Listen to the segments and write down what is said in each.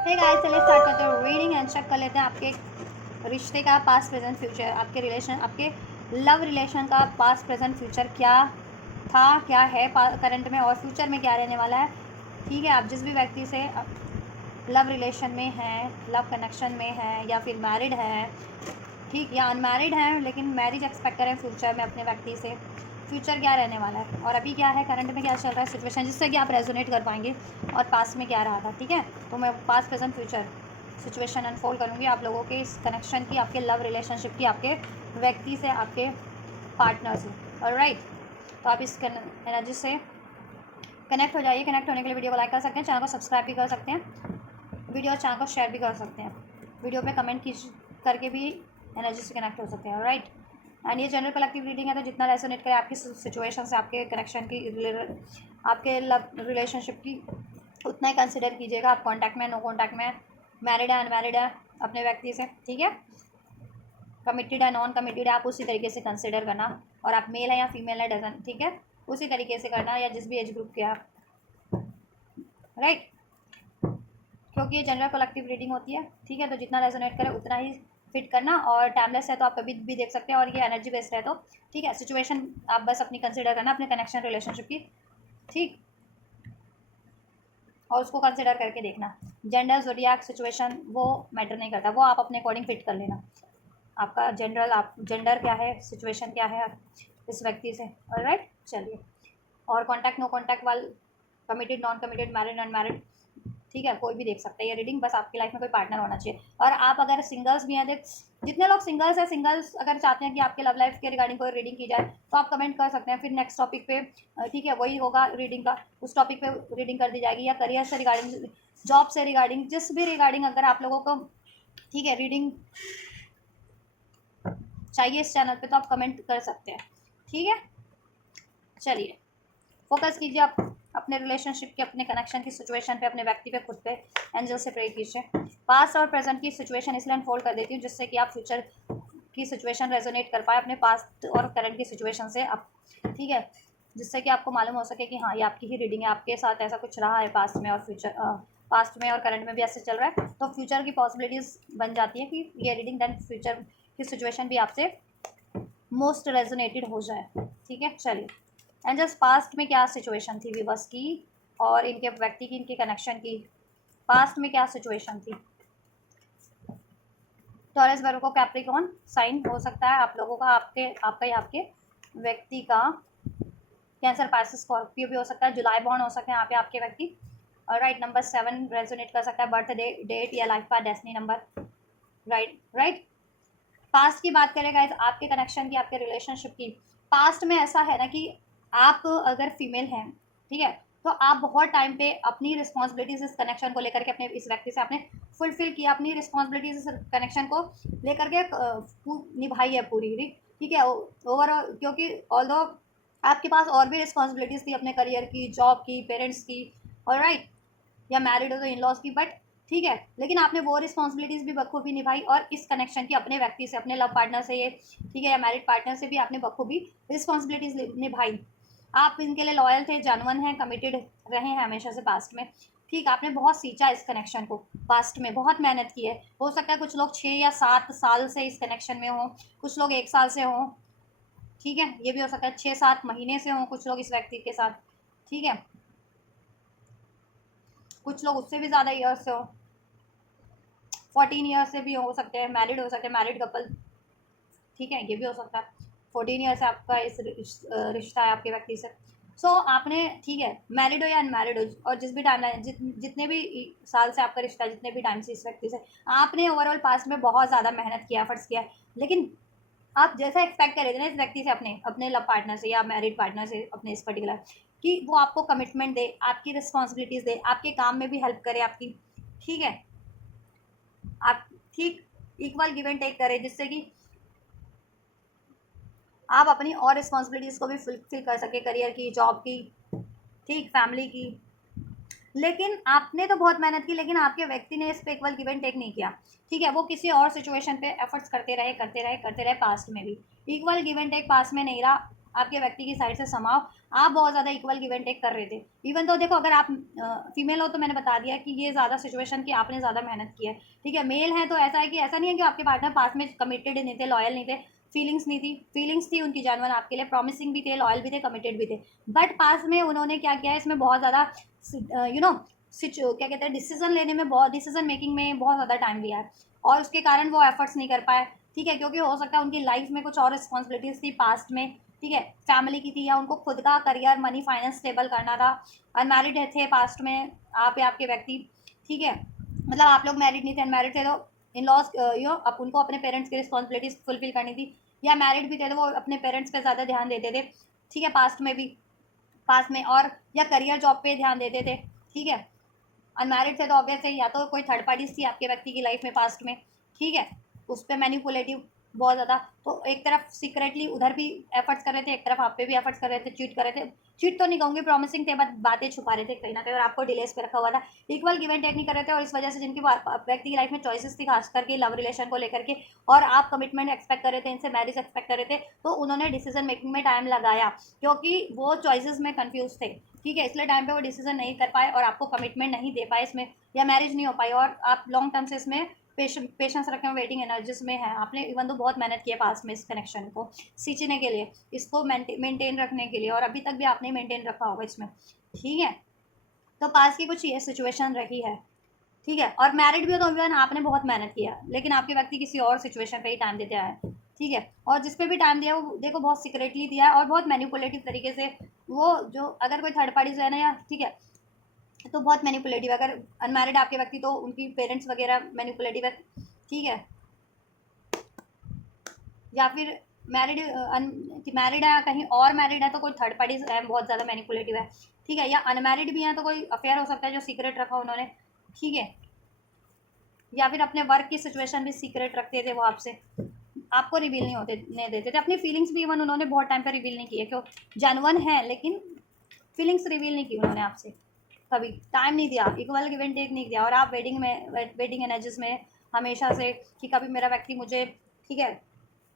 Hey guys, चलिए start करते हैं रीडिंग एंड चेक कर लेते हैं आपके रिश्ते का पास्ट प्रेजेंट फ्यूचर, आपके रिलेशन, आपके लव रिलेशन का पास्ट प्रेजेंट फ्यूचर क्या था, क्या है करंट में और फ्यूचर में क्या रहने वाला है। ठीक है, आप जिस भी व्यक्ति से लव रिलेशन में हैं, लव कनेक्शन में हैं या फिर मैरिड हैं, ठीक, या अनमैरिड हैं लेकिन मैरिज एक्सपेक्ट करें फ्यूचर में अपने व्यक्ति से, फ्यूचर क्या रहने वाला है और अभी क्या है, करंट में क्या चल रहा है सिचुएशन, जिससे कि आप रेजोनेट कर पाएंगे और पास्ट में क्या रहा था। ठीक है, तो मैं past present future situation unfold करूँगी आप लोगों के इस कनेक्शन की, आपके लव रिलेशनशिप की, आपके व्यक्ति से, आपके पार्टनर से। ऑलराइट, तो आप इस एनर्जी से कनेक्ट हो जाइए। कनेक्ट होने के लिए वीडियो को लाइक कर सकते हैं, चैनल को सब्सक्राइब भी कर सकते हैं, वीडियो और चैनल को शेयर भी कर सकते हैं, वीडियो पे कमेंट करके भी एनर्जी से कनेक्ट हो सकते हैं। राइट, एंड ये जनरल कलेक्टिव रीडिंग है, तो जितना रेजोनेट करे आपकी सिचुएशन से, आपके कनेक्शन की, आपके लव रिलेशनशिप की, उतना ही कंसिडर कीजिएगा। आप कॉन्टैक्ट में, नो कॉन्टैक्ट में, मैरिड है, अनमैरिड है अपने व्यक्ति से, ठीक है, कमिटेड है, नॉन कमिटेड है, आप उसी तरीके से कंसिडर करना। और आप मेल है या फीमेल है डजन, ठीक है, उसी तरीके से करना, या जिस भी एज ग्रुप के आप। राइट, क्योंकि ये जनरल कलेक्टिव रीडिंग होती है। ठीक है, तो जितना रेजोनेट करे उतना ही फिट करना, और टाइमलेस है तो आप कभी भी देख सकते हैं, और ये एनर्जी बेस्ड है तो ठीक है, सिचुएशन आप बस अपनी कंसिडर करना, अपने कनेक्शन रिलेशनशिप की, ठीक, और उसको कंसिडर करके देखना। जेंडर, ज़ोडिएक, सिचुएशन वो मैटर नहीं करता, वो आप अपने अकॉर्डिंग फिट कर लेना। आपका जनरल, आप जेंडर क्या है, सिचुएशन क्या है इस व्यक्ति से। ऑलराइट, चलिए, और कॉन्टैक्ट, नो कॉन्टैक्ट वाल, committed, non committed, married, unmarried, ठीक है, कोई भी देख सकता है ये रीडिंग, बस आपकी लाइफ में कोई पार्टनर होना चाहिए। और आप अगर सिंगल्स भी हैं, देख, जितने लोग सिंगल्स हैं, सिंगल्स अगर चाहते हैं कि आपके लव लाइफ के रिगार्डिंग कोई रीडिंग की जाए तो आप कमेंट कर सकते हैं, फिर नेक्स्ट टॉपिक पे ठीक है वही होगा रीडिंग का, उस टॉपिक पे रीडिंग कर दी जाएगी, या करियर से रिगार्डिंग, जॉब से रिगार्डिंग, जिस भी रिगार्डिंग अगर आप लोगों को ठीक है रीडिंग चाहिए इस चैनल पे तो आप कमेंट कर सकते हैं। ठीक है, चलिए, फोकस कीजिए आप अपने रिलेशनशिप के, अपने कनेक्शन की सिचुएशन पे, अपने व्यक्ति पे, खुद पे, एंजल से प्रे कीजिए। पास्ट और प्रेजेंट की सिचुएशन इसलिए अनफोल्ड कर देती हूँ जिससे कि आप फ्यूचर की सिचुएशन रेजोनेट कर पाए अपने पास्ट और करंट की सिचुएशन से आप, ठीक है, जिससे कि आपको मालूम हो सके कि हाँ ये आपकी ही रीडिंग है, आपके साथ ऐसा कुछ रहा है पास्ट में, और फ्यूचर पास्ट में और करंट में भी ऐसे चल रहा है, तो फ्यूचर की पॉसिबिलिटीज़ बन जाती है कि ये रीडिंग देन फ्यूचर की सिचुएशन भी आपसे मोस्ट रेजोनेटेड हो जाए। ठीक है, चलिए, एंड जस्ट पास्ट में क्या सिचुएशन थी विवर्स की, और इनके व्यक्ति की, इनके कनेक्शन की, पास्ट में क्या सिचुएशन थी। टॉरस, वर्गो, कैप्रिकॉर्न साइन हो सकता है आप लोगों का, आपका या आपके व्यक्ति का। कैंसर, पाइसेस, स्कॉर्पियो भी हो सकता है, जुलाई बॉर्न हो सकते हैं यहाँ पे आपके व्यक्ति। राइट, नंबर 7 रेजोनेट कर सकता है, बर्थ डेट या लाइफ का destiny number. Right right, past की बात करें गाइस, आपके कनेक्शन की, आपके रिलेशनशिप की, पास्ट में ऐसा है ना कि आप अगर फीमेल हैं, ठीक है, तो आप बहुत टाइम पे अपनी रिस्पॉन्सिबिलिटीज इस कनेक्शन को लेकर के, अपने इस व्यक्ति से आपने फुलफिल किया, अपनी रिस्पॉन्सिबिलिटीज इस कनेक्शन को लेकर के निभाई है पूरी, ठीक है, ओवरऑल, क्योंकि ऑल्दो आपके पास और भी रिस्पॉन्सिबिलिटीज थी अपने करियर की, जॉब की, पेरेंट्स की, और राइट, या मैरिड हो तो इन लॉज की, बट ठीक है, लेकिन आपने वो रिस्पॉन्सिबिलिटीज़ भी बखूबी निभाई, और इस कनेक्शन की अपने व्यक्ति से, अपने लव पार्टनर से ये, ठीक है, या मैरिड पार्टनर से भी आपने बखूबी रिस्पॉन्सिबिलिटीज़ निभाई। आप इनके लिए लॉयल थे, जानवन हैं, कमिटेड रहे हैं हमेशा से पास्ट में। ठीक, आपने बहुत सींचा इस कनेक्शन को, पास्ट में बहुत मेहनत की है। हो सकता है कुछ लोग 6 या 7 साल से इस कनेक्शन में हों, कुछ लोग 1 साल से हों, ठीक है, ये भी हो सकता है 6-7 महीने से हों कुछ लोग इस व्यक्ति के साथ, ठीक है, कुछ लोग उससे भी ज़्यादा ईयर्स से हो, 14 ईयर्स से भी हो सकते हैं, मैरिड हो सकते हैं, मैरिड कपल, ठीक है, ये भी हो सकता है 14 ईयर से आपका इस रिश्ता है आपके व्यक्ति से। सो आपने, ठीक है, मैरिड हो या अनमैरिड हो, और जिस भी टाइम जितने भी साल से आपका रिश्ता है, जितने भी टाइम से इस व्यक्ति से, आपने ओवरऑल पास्ट में बहुत ज़्यादा मेहनत किया, एफर्ट्स किया, लेकिन आप जैसा एक्सपेक्ट कर रहे थे ना इस व्यक्ति से, अपने अपने लव पार्टनर से या मैरिड पार्टनर से, अपने इस पर्टिकुलर, कि वो आपको कमिटमेंट दे, आपकी रिस्पॉन्सिबिलिटीज़ दे, आपके काम में भी हेल्प करे आपकी, ठीक है, आप ठीक इक्वल गिव एंड टेक करें, जिससे कि आप अपनी और रिस्पॉन्सिबिलिटीज़ को भी फुलफिल कर सके, करियर की, जॉब की, ठीक, फैमिली की। लेकिन आपने तो बहुत मेहनत की, लेकिन आपके व्यक्ति ने इस पे इक्वल गिव एंड टेक नहीं किया, ठीक है, वो किसी और सिचुएशन पे एफर्ट्स करते रहे, करते रहे, करते रहे, पास्ट में भी equal give and take past में नहीं रहा, आपके व्यक्ति की साइड से समाव आप बहुत ज़्यादा इक्वल गिव एंड टेक कर रहे थे। इवन तो देखो, अगर आप फीमेल हो तो मैंने बता दिया कि ये ज़्यादा सिचुएशन की आपने ज़्यादा मेहनत की है, ठीक है। मेल है तो ऐसा है कि ऐसा नहीं है कि आपके पार्टनर पास में कमिटेड नहीं थे, लॉयल नहीं थे, फीलिंग्स नहीं थी, फीलिंग्स थी उनकी जानवर आपके लिए, प्रॉमिसिंग भी थे, लॉयल भी थे, कमिटेड भी थे, बट पास में उन्होंने क्या किया है इसमें बहुत ज़्यादा क्या कहते हैं, डिसीजन लेने में, बहुत डिसीजन मेकिंग में बहुत ज़्यादा टाइम लिया है, और उसके कारण वो एफर्ट्स नहीं कर पाए, ठीक है। क्योंकि हो सकता है उनकी लाइफ में कुछ और रिस्पॉन्सिबिलिटीज़ थी पास्ट में, ठीक है, फैमिली की थी, या उनको खुद का करियर, मनी, फाइनेंस स्टेबल करना था, अनमैरिड थे पास्ट में आप या आपके व्यक्ति, ठीक है। मतलब आप लोग मैरिड नहीं थे, अनमैरिड थे, तो इन लॉज अब उनको अपने पेरेंट्स की रिस्पॉन्सिबिलिटीज फुलफिल करनी थी, या मैरिड भी थे तो वो अपने पेरेंट्स पे ज़्यादा ध्यान देते थे, ठीक है, पास्ट में भी, पास में, और या करियर जॉब पे ध्यान देते थे, ठीक है। अनमैरिड थे तो ऑब्वियस है या तो कोई थर्ड पार्टीज थी आपके व्यक्ति की लाइफ में पास्ट में, ठीक है, उस पर मैनिपुलेटिव बहुत ज़्यादा, तो एक तरफ सीक्रेटली उधर भी एफर्ट्स कर रहे थे, एक तरफ आप पे भी एफर्ट्स कर रहे थे, चीट कर रहे थे, चीट तो नहीं कहूँगी, प्रॉमिसिंग थे, बट बातें छुपा रहे थे कहीं ना कहीं, और आपको डिलेस पे रखा हुआ था, इक्वल गिव एंड टेक नहीं कर रहे थे, और इस वजह से जिनकी व्यक्ति की लाइफ में चॉइसेस थी, खास करके लव रिलेशन को लेकर के, और आप कमिटमेंट एक्सपेक्ट कर रहे थे, इनसे मैरिज एक्सपेक्ट कर रहे थे, तो उन्होंने डिसीजन मेकिंग में टाइम लगाया, क्योंकि वो चॉइसेस में कन्फ्यूज थे, ठीक है, इसलिए टाइम पे वो डिसीजन नहीं कर पाए और आपको कमिटमेंट नहीं दे पाए इसमें, या मैरिज नहीं हो पाई, और आप लॉन्ग टर्म से इसमें पेशेंस रखे हुए वेटिंग एनर्जीज में है, आपने इवन तो बहुत मेहनत की है पास में इस कनेक्शन को सींचने के लिए, इसको मेंटेन रखने के लिए, और अभी तक भी आपने मेंटेन रखा होगा इसमें, ठीक है। तो पास की कुछ ये सिचुएशन रही है, ठीक है, और मैरिड भी हो तो इवन आपने बहुत मेहनत किया, लेकिन आपके व्यक्ति किसी और सिचुएशन पे ही टाइम देते आए, ठीक है, और जिस पे भी टाइम दिया वो देखो बहुत सीक्रेटली दिया है, और बहुत मैनिपुलेटिव तरीके से, वो जो अगर कोई थर्ड पार्टी जो है ना, या ठीक है, तो बहुत मैनिपुलेटिव है, अगर अनमैरिड आपके व्यक्ति तो उनकी पेरेंट्स वगैरह मैनिपुलेटिव है, ठीक है, या फिर मैरिड है, कहीं और मैरिड है तो कोई थर्ड पार्टी है बहुत ज़्यादा मैनिपुलेटिव है, ठीक है, या अनमैरिड भी है तो कोई अफेयर हो सकता है जो सीक्रेट रखा उन्होंने, ठीक है, या फिर अपने वर्क की सिचुएशन भी सीक्रेट रखते थे वो आपसे, आपको रिवील नहीं देते थे, अपनी फीलिंग्स भी इवन उन्होंने बहुत टाइम पर रिवील नहीं किए, क्यों, जेन्युइन है लेकिन फीलिंग्स रिवील नहीं की उन्होंने आपसे, कभी टाइम नहीं दिया, इक्वल गिव एंड टेक नहीं दिया, और आप वेडिंग एनर्जीज में हमेशा से कि कभी मेरा व्यक्ति मुझे, ठीक है,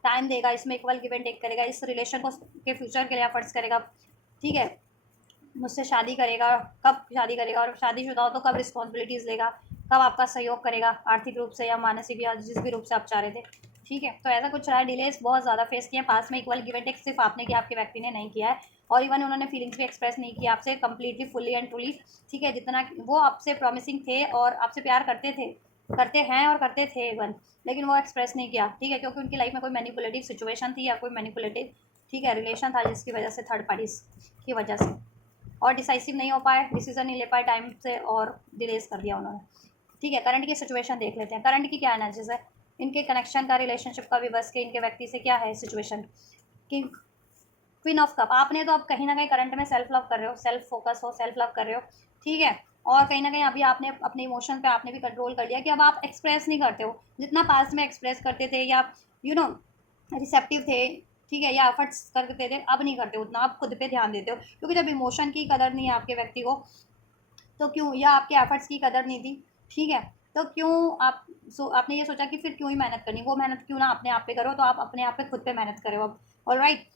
टाइम देगा, इसमें इक्वल गिव एंड टेक करेगा, इस रिलेशन को के फ्यूचर के लिए एफर्ट्स करेगा, ठीक है, मुझसे शादी करेगा, कब शादी करेगा, और शादीशुदा हो तो कब रिस्पॉन्सिबिलिटीज़ लेगा, कब आपका सहयोग करेगा आर्थिक रूप से या मानसिक या जिस भी रूप से आप चाह रहे थे, ठीक है। तो ऐसा कुछ रहा है, डिलेस बहुत ज़्यादा फेस किया पास में, इक्वल गिव एंड टेक सिर्फ आपने किया, आपके व्यक्ति ने नहीं किया है, और इवन उन्होंने फीलिंग्स भी एक्सप्रेस नहीं किया आपसे कंप्लीटली, फुल्ली एंड ट्रूली, ठीक है, जितना वो आपसे प्रॉमिसिंग थे और आपसे प्यार करते थे, करते हैं और करते थे इवन, लेकिन वो एक्सप्रेस नहीं किया, ठीक है, क्योंकि उनकी लाइफ में कोई मैनिपुलेटिव सिचुएशन थी या कोई मैनिपुलेटिव, ठीक है, रिलेशन था, जिसकी वजह से थर्ड पार्टीज की वजह से, और डिसाइसिव नहीं हो पाए, डिसीजन नहीं ले पाए टाइम से, और डिलेस कर दिया उन्होंने, ठीक है। करंट की सिचुएशन देख लेते हैं, करंट की क्या एनर्जीज है, इनके कनेक्शन का, रिलेशनशिप का भी, बस के इनके व्यक्ति से क्या है सिचुएशन कि क्वीन ऑफ कप, आपने तो अब कहीं ना कहीं करंट में सेल्फ लव कर रहे हो, सेल्फ फोकस हो, सेल्फ लव कर रहे हो, ठीक है, और कहीं ना कहीं अभी आपने अपने इमोशन पे आपने भी कंट्रोल कर लिया कि अब आप एक्सप्रेस नहीं करते हो जितना पास्ट में एक्सप्रेस करते थे, या यू नो रिसेप्टिव थे, ठीक है, या एफर्ट्स करते थे, अब नहीं करते उतना, आप खुद पे ध्यान देते हो, क्योंकि जब इमोशन की कदर नहीं है आपके व्यक्ति को तो क्यों, या आपके एफर्ट्स की कदर नहीं थी, ठीक है, तो क्यों आप आपने ये सोचा कि फिर क्यों ही मेहनत करनी, वो मेहनत क्यों ना अपने आप पे करो, तो आप अपने आप पे खुद पे मेहनत करो अब, ऑलराइट।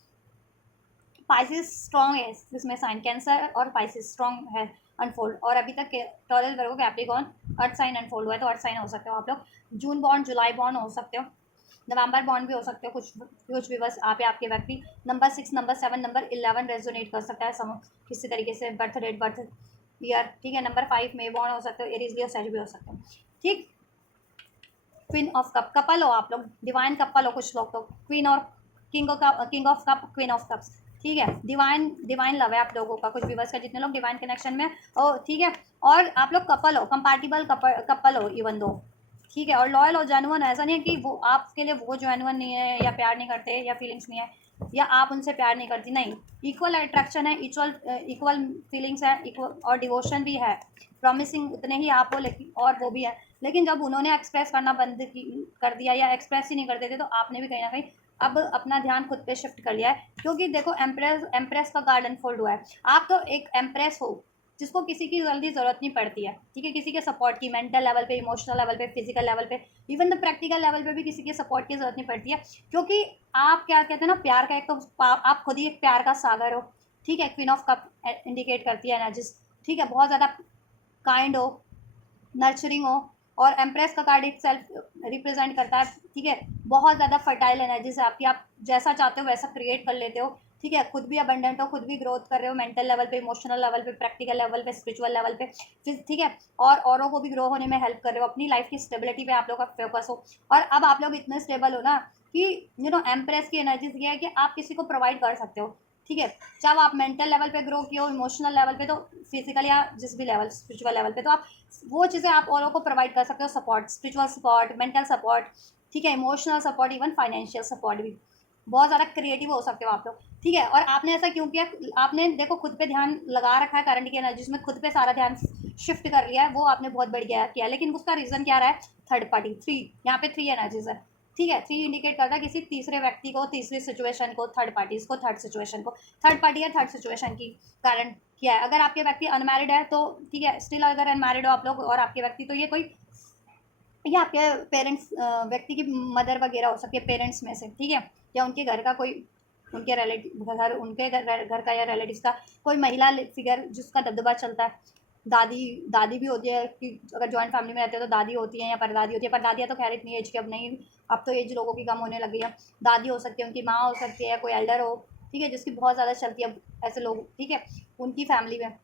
पाइसिस स्ट्रॉन्ग है जिसमें साइन कैंसर और पाइसिस स्ट्रॉन्ग है अनफोल्ड, और अभी तक Taurus Virgo Capricorn earth sign unfold हुआ है, तो अर्थ साइन हो सकते हो आप लोग, जून बॉन्ड, जुलाई बॉन्ड हो सकते हो, नवंबर बॉन्ड भी हो सकते हो, कुछ भी, बस आप आपके व्यक्ति नंबर 6, नंबर 7, नंबर 11 रेजोनेट कर सकता है किसी तरीके से, बर्थ डेट, बर्थ ईयर, ठीक है, नंबर 5 में बॉन्ड हो सकते हो, एरीज भी और सेज भी हो सकते हो, ठीक। क्वीन ऑफ कप, कपल हो आप लोग, डिवाइन कपल हो कुछ लोग तो, क्वीन और king of cup, queen of cups, ठीक है, डिवाइन डिवाइन लव है आप लोगों का, कुछ भी बस का जितने लोग डिवाइन कनेक्शन में हो, ठीक है, और आप लोग कपल हो, कंपैटिबल कपल हो इवन दो, ठीक है, और लॉयल और जेन्युइन, ऐसा नहीं है कि वो आपके लिए वो जेन्युइन नहीं है, या प्यार नहीं करते, या फीलिंग्स नहीं है, या आप उनसे प्यार नहीं करती, नहीं, इक्वल अट्रैक्शन है, इक्वल फीलिंग्स है, इक्वल और डिवोशन भी है, प्रॉमिसिंग उतने ही आप हो, लेकिन और वो भी है, लेकिन जब उन्होंने एक्सप्रेस करना बंद कर दिया, या एक्सप्रेस ही नहीं करते थे, तो आपने भी कहीं ना कहीं अब अपना ध्यान खुद पे शिफ्ट कर लिया है, क्योंकि देखो एम्प्रेस का कार्ड अनफोल्ड हुआ है, आप तो एक एम्प्रेस हो, जिसको किसी की जल्दी ज़रूरत नहीं पड़ती है, ठीक है, किसी के सपोर्ट की, मेंटल लेवल पे, इमोशनल लेवल पे, फिजिकल लेवल पे, इवन द प्रैक्टिकल लेवल पे भी किसी के सपोर्ट की ज़रूरत नहीं पड़ती है, क्योंकि आप क्या कहते हैं ना, प्यार का एक तो आप खुद ही एक प्यार का सागर हो, ठीक है। क्वीन ऑफ कप इंडिकेट करती है एनर्जीज, ठीक है, बहुत ज़्यादा काइंड हो, नर्चरिंग हो, और एम्प्रेस का कार्ड एक सेल्फ रिप्रेजेंट करता है, ठीक है। बहुत ज़्यादा फर्टाइल एनर्जी से आपकी, आप जैसा चाहते हो वैसा क्रिएट कर लेते हो, ठीक है। खुद भी अबंडेंट हो, खुद भी ग्रोथ कर रहे हो, मेंटल लेवल पे, इमोशनल लेवल पे, प्रैक्टिकल लेवल पे, स्पिरिचुअल लेवल पे, फिर ठीक है, और औरों को भी ग्रो होने में हेल्प कर रहे हो, अपनी लाइफ की स्टेबिलिटी पे आप लोग का फोकस हो। और अब आप लोग इतने स्टेबल हो ना कि एम्प्रेस की एनर्जी ये है कि आप किसी को प्रोवाइड कर सकते हो, ठीक है। चाहे आप मेंटल लेवल पे ग्रो किए हो, इमोशनल लेवल पे, तो फिजिकल या जिस भी लेवल, स्पिरिचुअल लेवल पे, तो आप वो चीज़ें आप औरों को प्रोवाइड कर सकते हो, support, spiritual support, mental support, ठीक है, emotional support, even financial support भी। बहुत ज़्यादा क्रिएटिव हो सकते हो आप लोग, ठीक है। और आपने ऐसा क्यों किया, आपने देखो खुद पे ध्यान लगा रखा है, करंट की एनर्जीज में खुद पे सारा ध्यान शिफ्ट कर लिया है, वो आपने बहुत बढ़िया किया, लेकिन उसका रीज़न क्या रहा है, थर्ड पार्टी, थ्री, यहाँ पे थ्री एनर्जीज है, ठीक है। थ्री इंडिकेट करता है किसी तीसरे व्यक्ति को, तीसरी सिचुएशन को, थर्ड पार्टीज को, थर्ड सिचुएशन को, थर्ड पार्टी या थर्ड सिचुएशन की कारण किया है। अगर आपके व्यक्ति अनमैरिड है तो ठीक है, स्टिल अगर अनमैरिड हो आप लोग और आपके व्यक्ति, तो ये कोई, ये आपके पेरेंट्स, व्यक्ति की मदर वगैरह हो सकती है पेरेंट्स में से, ठीक है, या उनके घर का कोई, उनके रिलेटिव घर, उनके घर का या रिलेटिव्स का कोई महिला फिगर जिसका दबदबा चलता है। दादी, दादी भी होती है कि अगर जॉइंट फैमिली में रहते हैं तो दादी होती है या परदादी होती है, परदादियाँ तो खैर इतनी एज की अब नहीं, अब तो एज लोगों की कम होने लगी है। दादी हो सकती है, उनकी माँ हो सकती है, कोई एल्डर हो, ठीक है, जिसकी बहुत ज़्यादा चलती है ऐसे लोग, ठीक है, उनकी फैमिली में,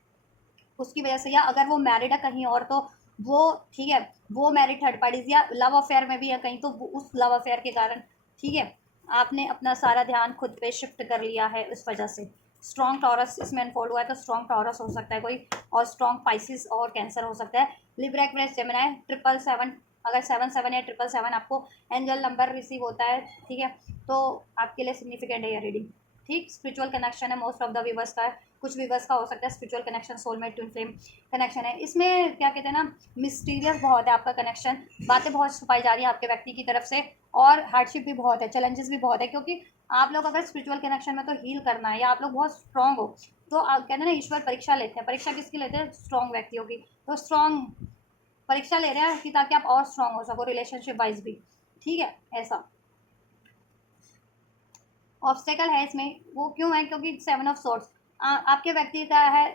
उसकी वजह से, या अगर वो मैरिड है कहीं और तो वो, ठीक है, वो मैरिड थर्ड पार्टीज या लव अफेयर में भी है कहीं, तो उस लव अफेयर के कारण, ठीक है, आपने अपना सारा ध्यान खुद पे शिफ्ट कर लिया है उस वजह से। स्ट्रॉन्ग टॉरस इसमें अनफोल्ड हुआ है, तो स्ट्रॉन्ग टॉरस हो सकता है कोई, और स्ट्रॉन्ग पाइसिस और कैंसर हो सकता है। लिब्रा एक्वेरियस जेमिनी 777, अगर 77 या 777 आपको एंजल नंबर रिसीव होता है, ठीक है, तो आपके लिए सिग्निफिकेंट है ये रीडिंग, ठीक। स्पिरिचुअल कनेक्शन है मोस्ट ऑफ द व्यूवर्स का, कुछ व्यूवर्स का हो सकता है spiritual connection, soulmate, twin flame connection है। इसमें क्या कहते हैं ना, मिस्टीरियस बहुत है आपका कनेक्शन, बातें बहुत छुपाई जा रही हैं आपके व्यक्ति की तरफ से, और हार्डशिप भी बहुत है, चैलेंजेस भी बहुत है, क्योंकि आप लोग अगर स्पिरिचुअल कनेक्शन में तो हील करना है, या आप लोग बहुत स्ट्रांग हो, तो आप कहते हैं ना, ईश्वर परीक्षा लेते हैं, परीक्षा किसकी लेते हैं, स्ट्रांग व्यक्तियों की, तो स्ट्रांग परीक्षा ले रहे हैं कि ताकि आप और स्ट्रांग हो सको रिलेशनशिप वाइज भी, ठीक है, ऐसा ऑब्स्टेकल है इसमें। वो क्यों है, क्योंकि 7 ऑफ सोर्ट्स आपके व्यक्ति का है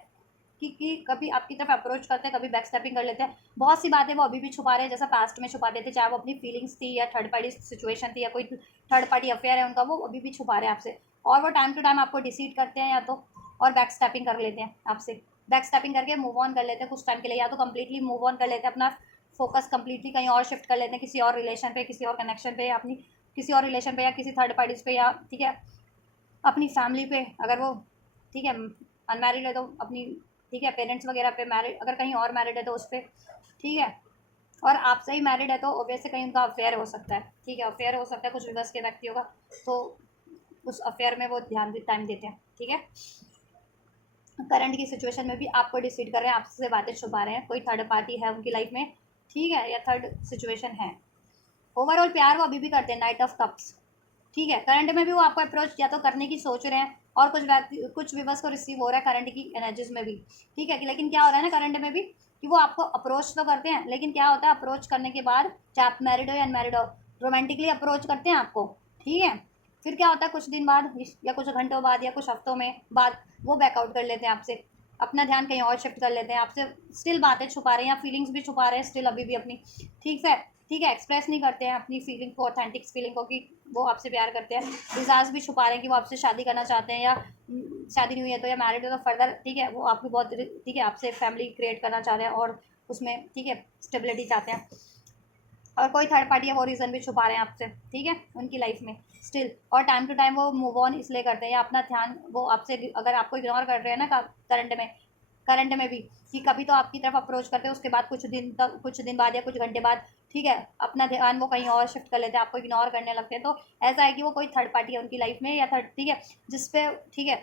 कि कभी आपकी तरफ अप्रोच करते हैं, कभी बैक स्टेपिंग कर लेते हैं, बहुत सी बातें वो अभी भी छुपा रहे हैं, जैसा पास्ट में छुपाते थे, चाहे वो अपनी फीलिंग्स थी या थर्ड पार्टी सिचुएशन थी या कोई थर्ड पार्टी अफेयर है उनका, वो अभी भी छुपा रहे हैं आपसे, और वो टाइम टू टाइम आपको डिसीड करते हैं या तो, और बैक स्टेपिंग कर लेते हैं आपसे, बैक स्टेपिंग करके मूव ऑन कर लेते हैं कुछ टाइम के लिए, या तो कम्प्लीटली मूव ऑन कर लेते हैं, अपना फोकस कम्प्लीटली कहीं और शिफ्ट कर लेते हैं, किसी और रिलेशन पे, किसी और कनेक्शन पे, या अपनी किसी और रिलेशन पे, या किसी थर्ड पार्टीज पे, या ठीक है अपनी फैमिली पे, अगर वो, ठीक है, अनमैरिड है तो अपनी, ठीक है, पेरेंट्स वगैरह पे, मैरिड अगर कहीं और मैरिड है तो उस पर, ठीक है, और आपसे ही मैरिड है तो ऑब्वियसली कहीं उनका अफेयर हो सकता है, ठीक है, अफेयर हो सकता है कुछ विवर्स के व्यक्तियों का, तो उस अफेयर में वो ध्यान टाइम देते हैं, ठीक है। करंट की सिचुएशन में भी आपको डिसीड कर रहे हैं, आपसे बातें छुपा रहे हैं, कोई थर्ड पार्टी है उनकी लाइफ में, ठीक है, या थर्ड सिचुएशन है। ओवरऑल प्यार वो अभी भी करते हैं, नाइट ऑफ कप्स, ठीक है, करंट में भी वो आपको अप्रोच या तो करने की सोच रहे हैं, और कुछ व्यक्ति, कुछ व्यूवर्स को रिसीव हो रहा है करंट की एनर्जीज में भी, ठीक है, कि लेकिन क्या हो रहा है ना करंट में भी, कि वो आपको अप्रोच तो करते हैं, लेकिन क्या होता है अप्रोच करने के बाद, चाहे आप मैरिड हो या अनमैरिड हो, रोमांटिकली अप्रोच करते हैं आपको, ठीक है, फिर क्या होता है कुछ दिन बाद या कुछ घंटों बाद या कुछ हफ्तों में बाद वो बैकआउट कर लेते हैं आपसे, अपना ध्यान कहीं और शिफ्ट कर लेते हैं, आपसे स्टिल बातें छुपा रहे हैं, या फीलिंग्स भी छुपा रहे हैं स्टिल अभी भी अपनी, ठीक है, ठीक है, एक्सप्रेस नहीं करते हैं अपनी फीलिंग को, ऑथेंटिक फीलिंग को, कि वो आपसे प्यार करते हैं, मिजाज भी छुपा रहे हैं कि वो आपसे शादी करना चाहते हैं, या शादी नहीं हुई है तो, या मैरिड है तो फर्दर, ठीक है, वो आपकी बहुत, ठीक है, आपसे फैमिली क्रिएट करना चाह रहे हैं, और उसमें, ठीक है, स्टेबिलिटी चाहते हैं, और कोई थर्ड पार्टी है वो रीज़न भी छुपा रहे हैं आपसे, ठीक है, उनकी लाइफ में स्टिल, और टाइम टू टाइम वो मूव ऑन इसलिए करते हैं, या अपना ध्यान वो आपसे, अगर आपको इग्नोर कर रहे हैं ना करंट में भी, कि कभी तो आपकी तरफ अप्रोच करते हैं, उसके बाद कुछ दिन तक, कुछ दिन बाद या कुछ घंटे बाद, ठीक है, अपना ध्यान वो कहीं और शिफ्ट कर लेते हैं, आपको इग्नोर करने लगते हैं, तो ऐसा है कि वो कोई थर्ड पार्टी है उनकी लाइफ में, या थर्ड, ठीक है, जिसपे, ठीक है,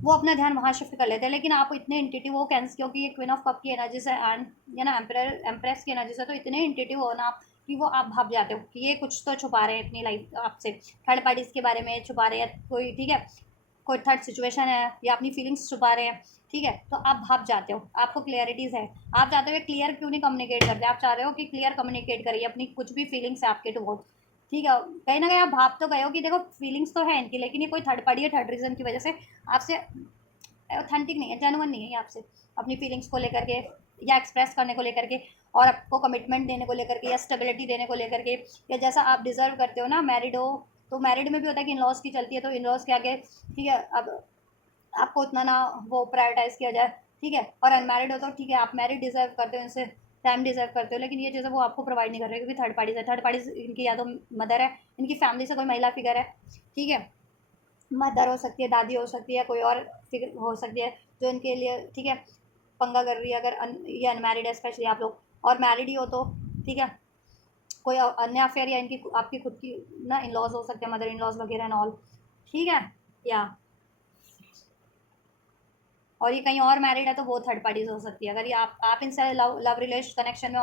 वो अपना ध्यान वहाँ शिफ्ट कर लेते हैं, लेकिन आप इतने इंटेटिव हो कैंस, क्योंकि ये क्वीन ऑफ कप की एनर्जी से एंड या ना एम्प्रेस की एनर्जी से, तो इतने इंटेटिव हो ना आप, कि वो आप भाप जाते हो कि ये कुछ तो छुपा रहे हैं अपनी लाइफ आपसे, थर्ड पार्टीज के बारे में छुपा रहे हैं कोई, ठीक है, कोई थर्ड सिचुएशन है या अपनी फीलिंग्स छुपा रहे हैं, ठीक है, तो आप भाप जाते हो, आपको क्लियरिटीज़ है, आप चाहते हो क्लियर क्यों नहीं कम्युनिकेट करते, आप चाह रहे हो कि क्लियर कम्युनिकेट करिए अपनी कुछ भी फीलिंग्स है आपके टुवर्ड्स, ठीक है, कहीं ना कहीं आप भाप तो गए हो कि देखो फीलिंग्स तो है इनकी, लेकिन ये कोई थर्ड पार्टी है, थर्ड रीज़न की वजह से आपसे ऑथेंटिक नहीं है, जेन्युइन नहीं है ये आपसे अपनी फीलिंग्स को लेकर के या एक्सप्रेस करने को लेकर के, और आपको कमिटमेंट देने को लेकर के या स्टेबिलिटी देने को लेकर के, या जैसा आप डिजर्व करते हो ना, मैरिड हो तो मैरिड में भी होता है कि इन लॉज की चलती है, तो इन लॉज के आगे ठीक है, अब आपको उतना ना वो प्रायोरिटाइज किया जाए, ठीक है, और अनमैरिड हो तो ठीक है, आप मैरिड डिजर्व करते हो, इनसे टाइम डिजर्व करते हो, लेकिन ये चीज़ें वो आपको प्रोवाइड नहीं कर रहे क्योंकि थर्ड पार्टीज है, थर्ड पार्टीज इनकी या तो मदर है, इनकी फैमिली से कोई महिला फिगर है, ठीक है, मदर हो सकती है, दादी हो सकती है, कोई और फिगर हो सकती है जो इनके लिए ठीक है पंगा कर रही है, अगर ये अनमैरिड है स्पेशली आप लोग, और मैरिड ही हो तो ठीक है, कोई अन्य अफेयर या इनकी आपकी खुद की ना इन लॉज हो सकते हैं, मदर इन लॉज वगैरह एंड ऑल, ठीक है, या और ये कहीं और मैरिड है तो वो थर्ड पार्टीज हो सकती है, अगर ये आप इनसे लव रिलेशन कनेक्शन में,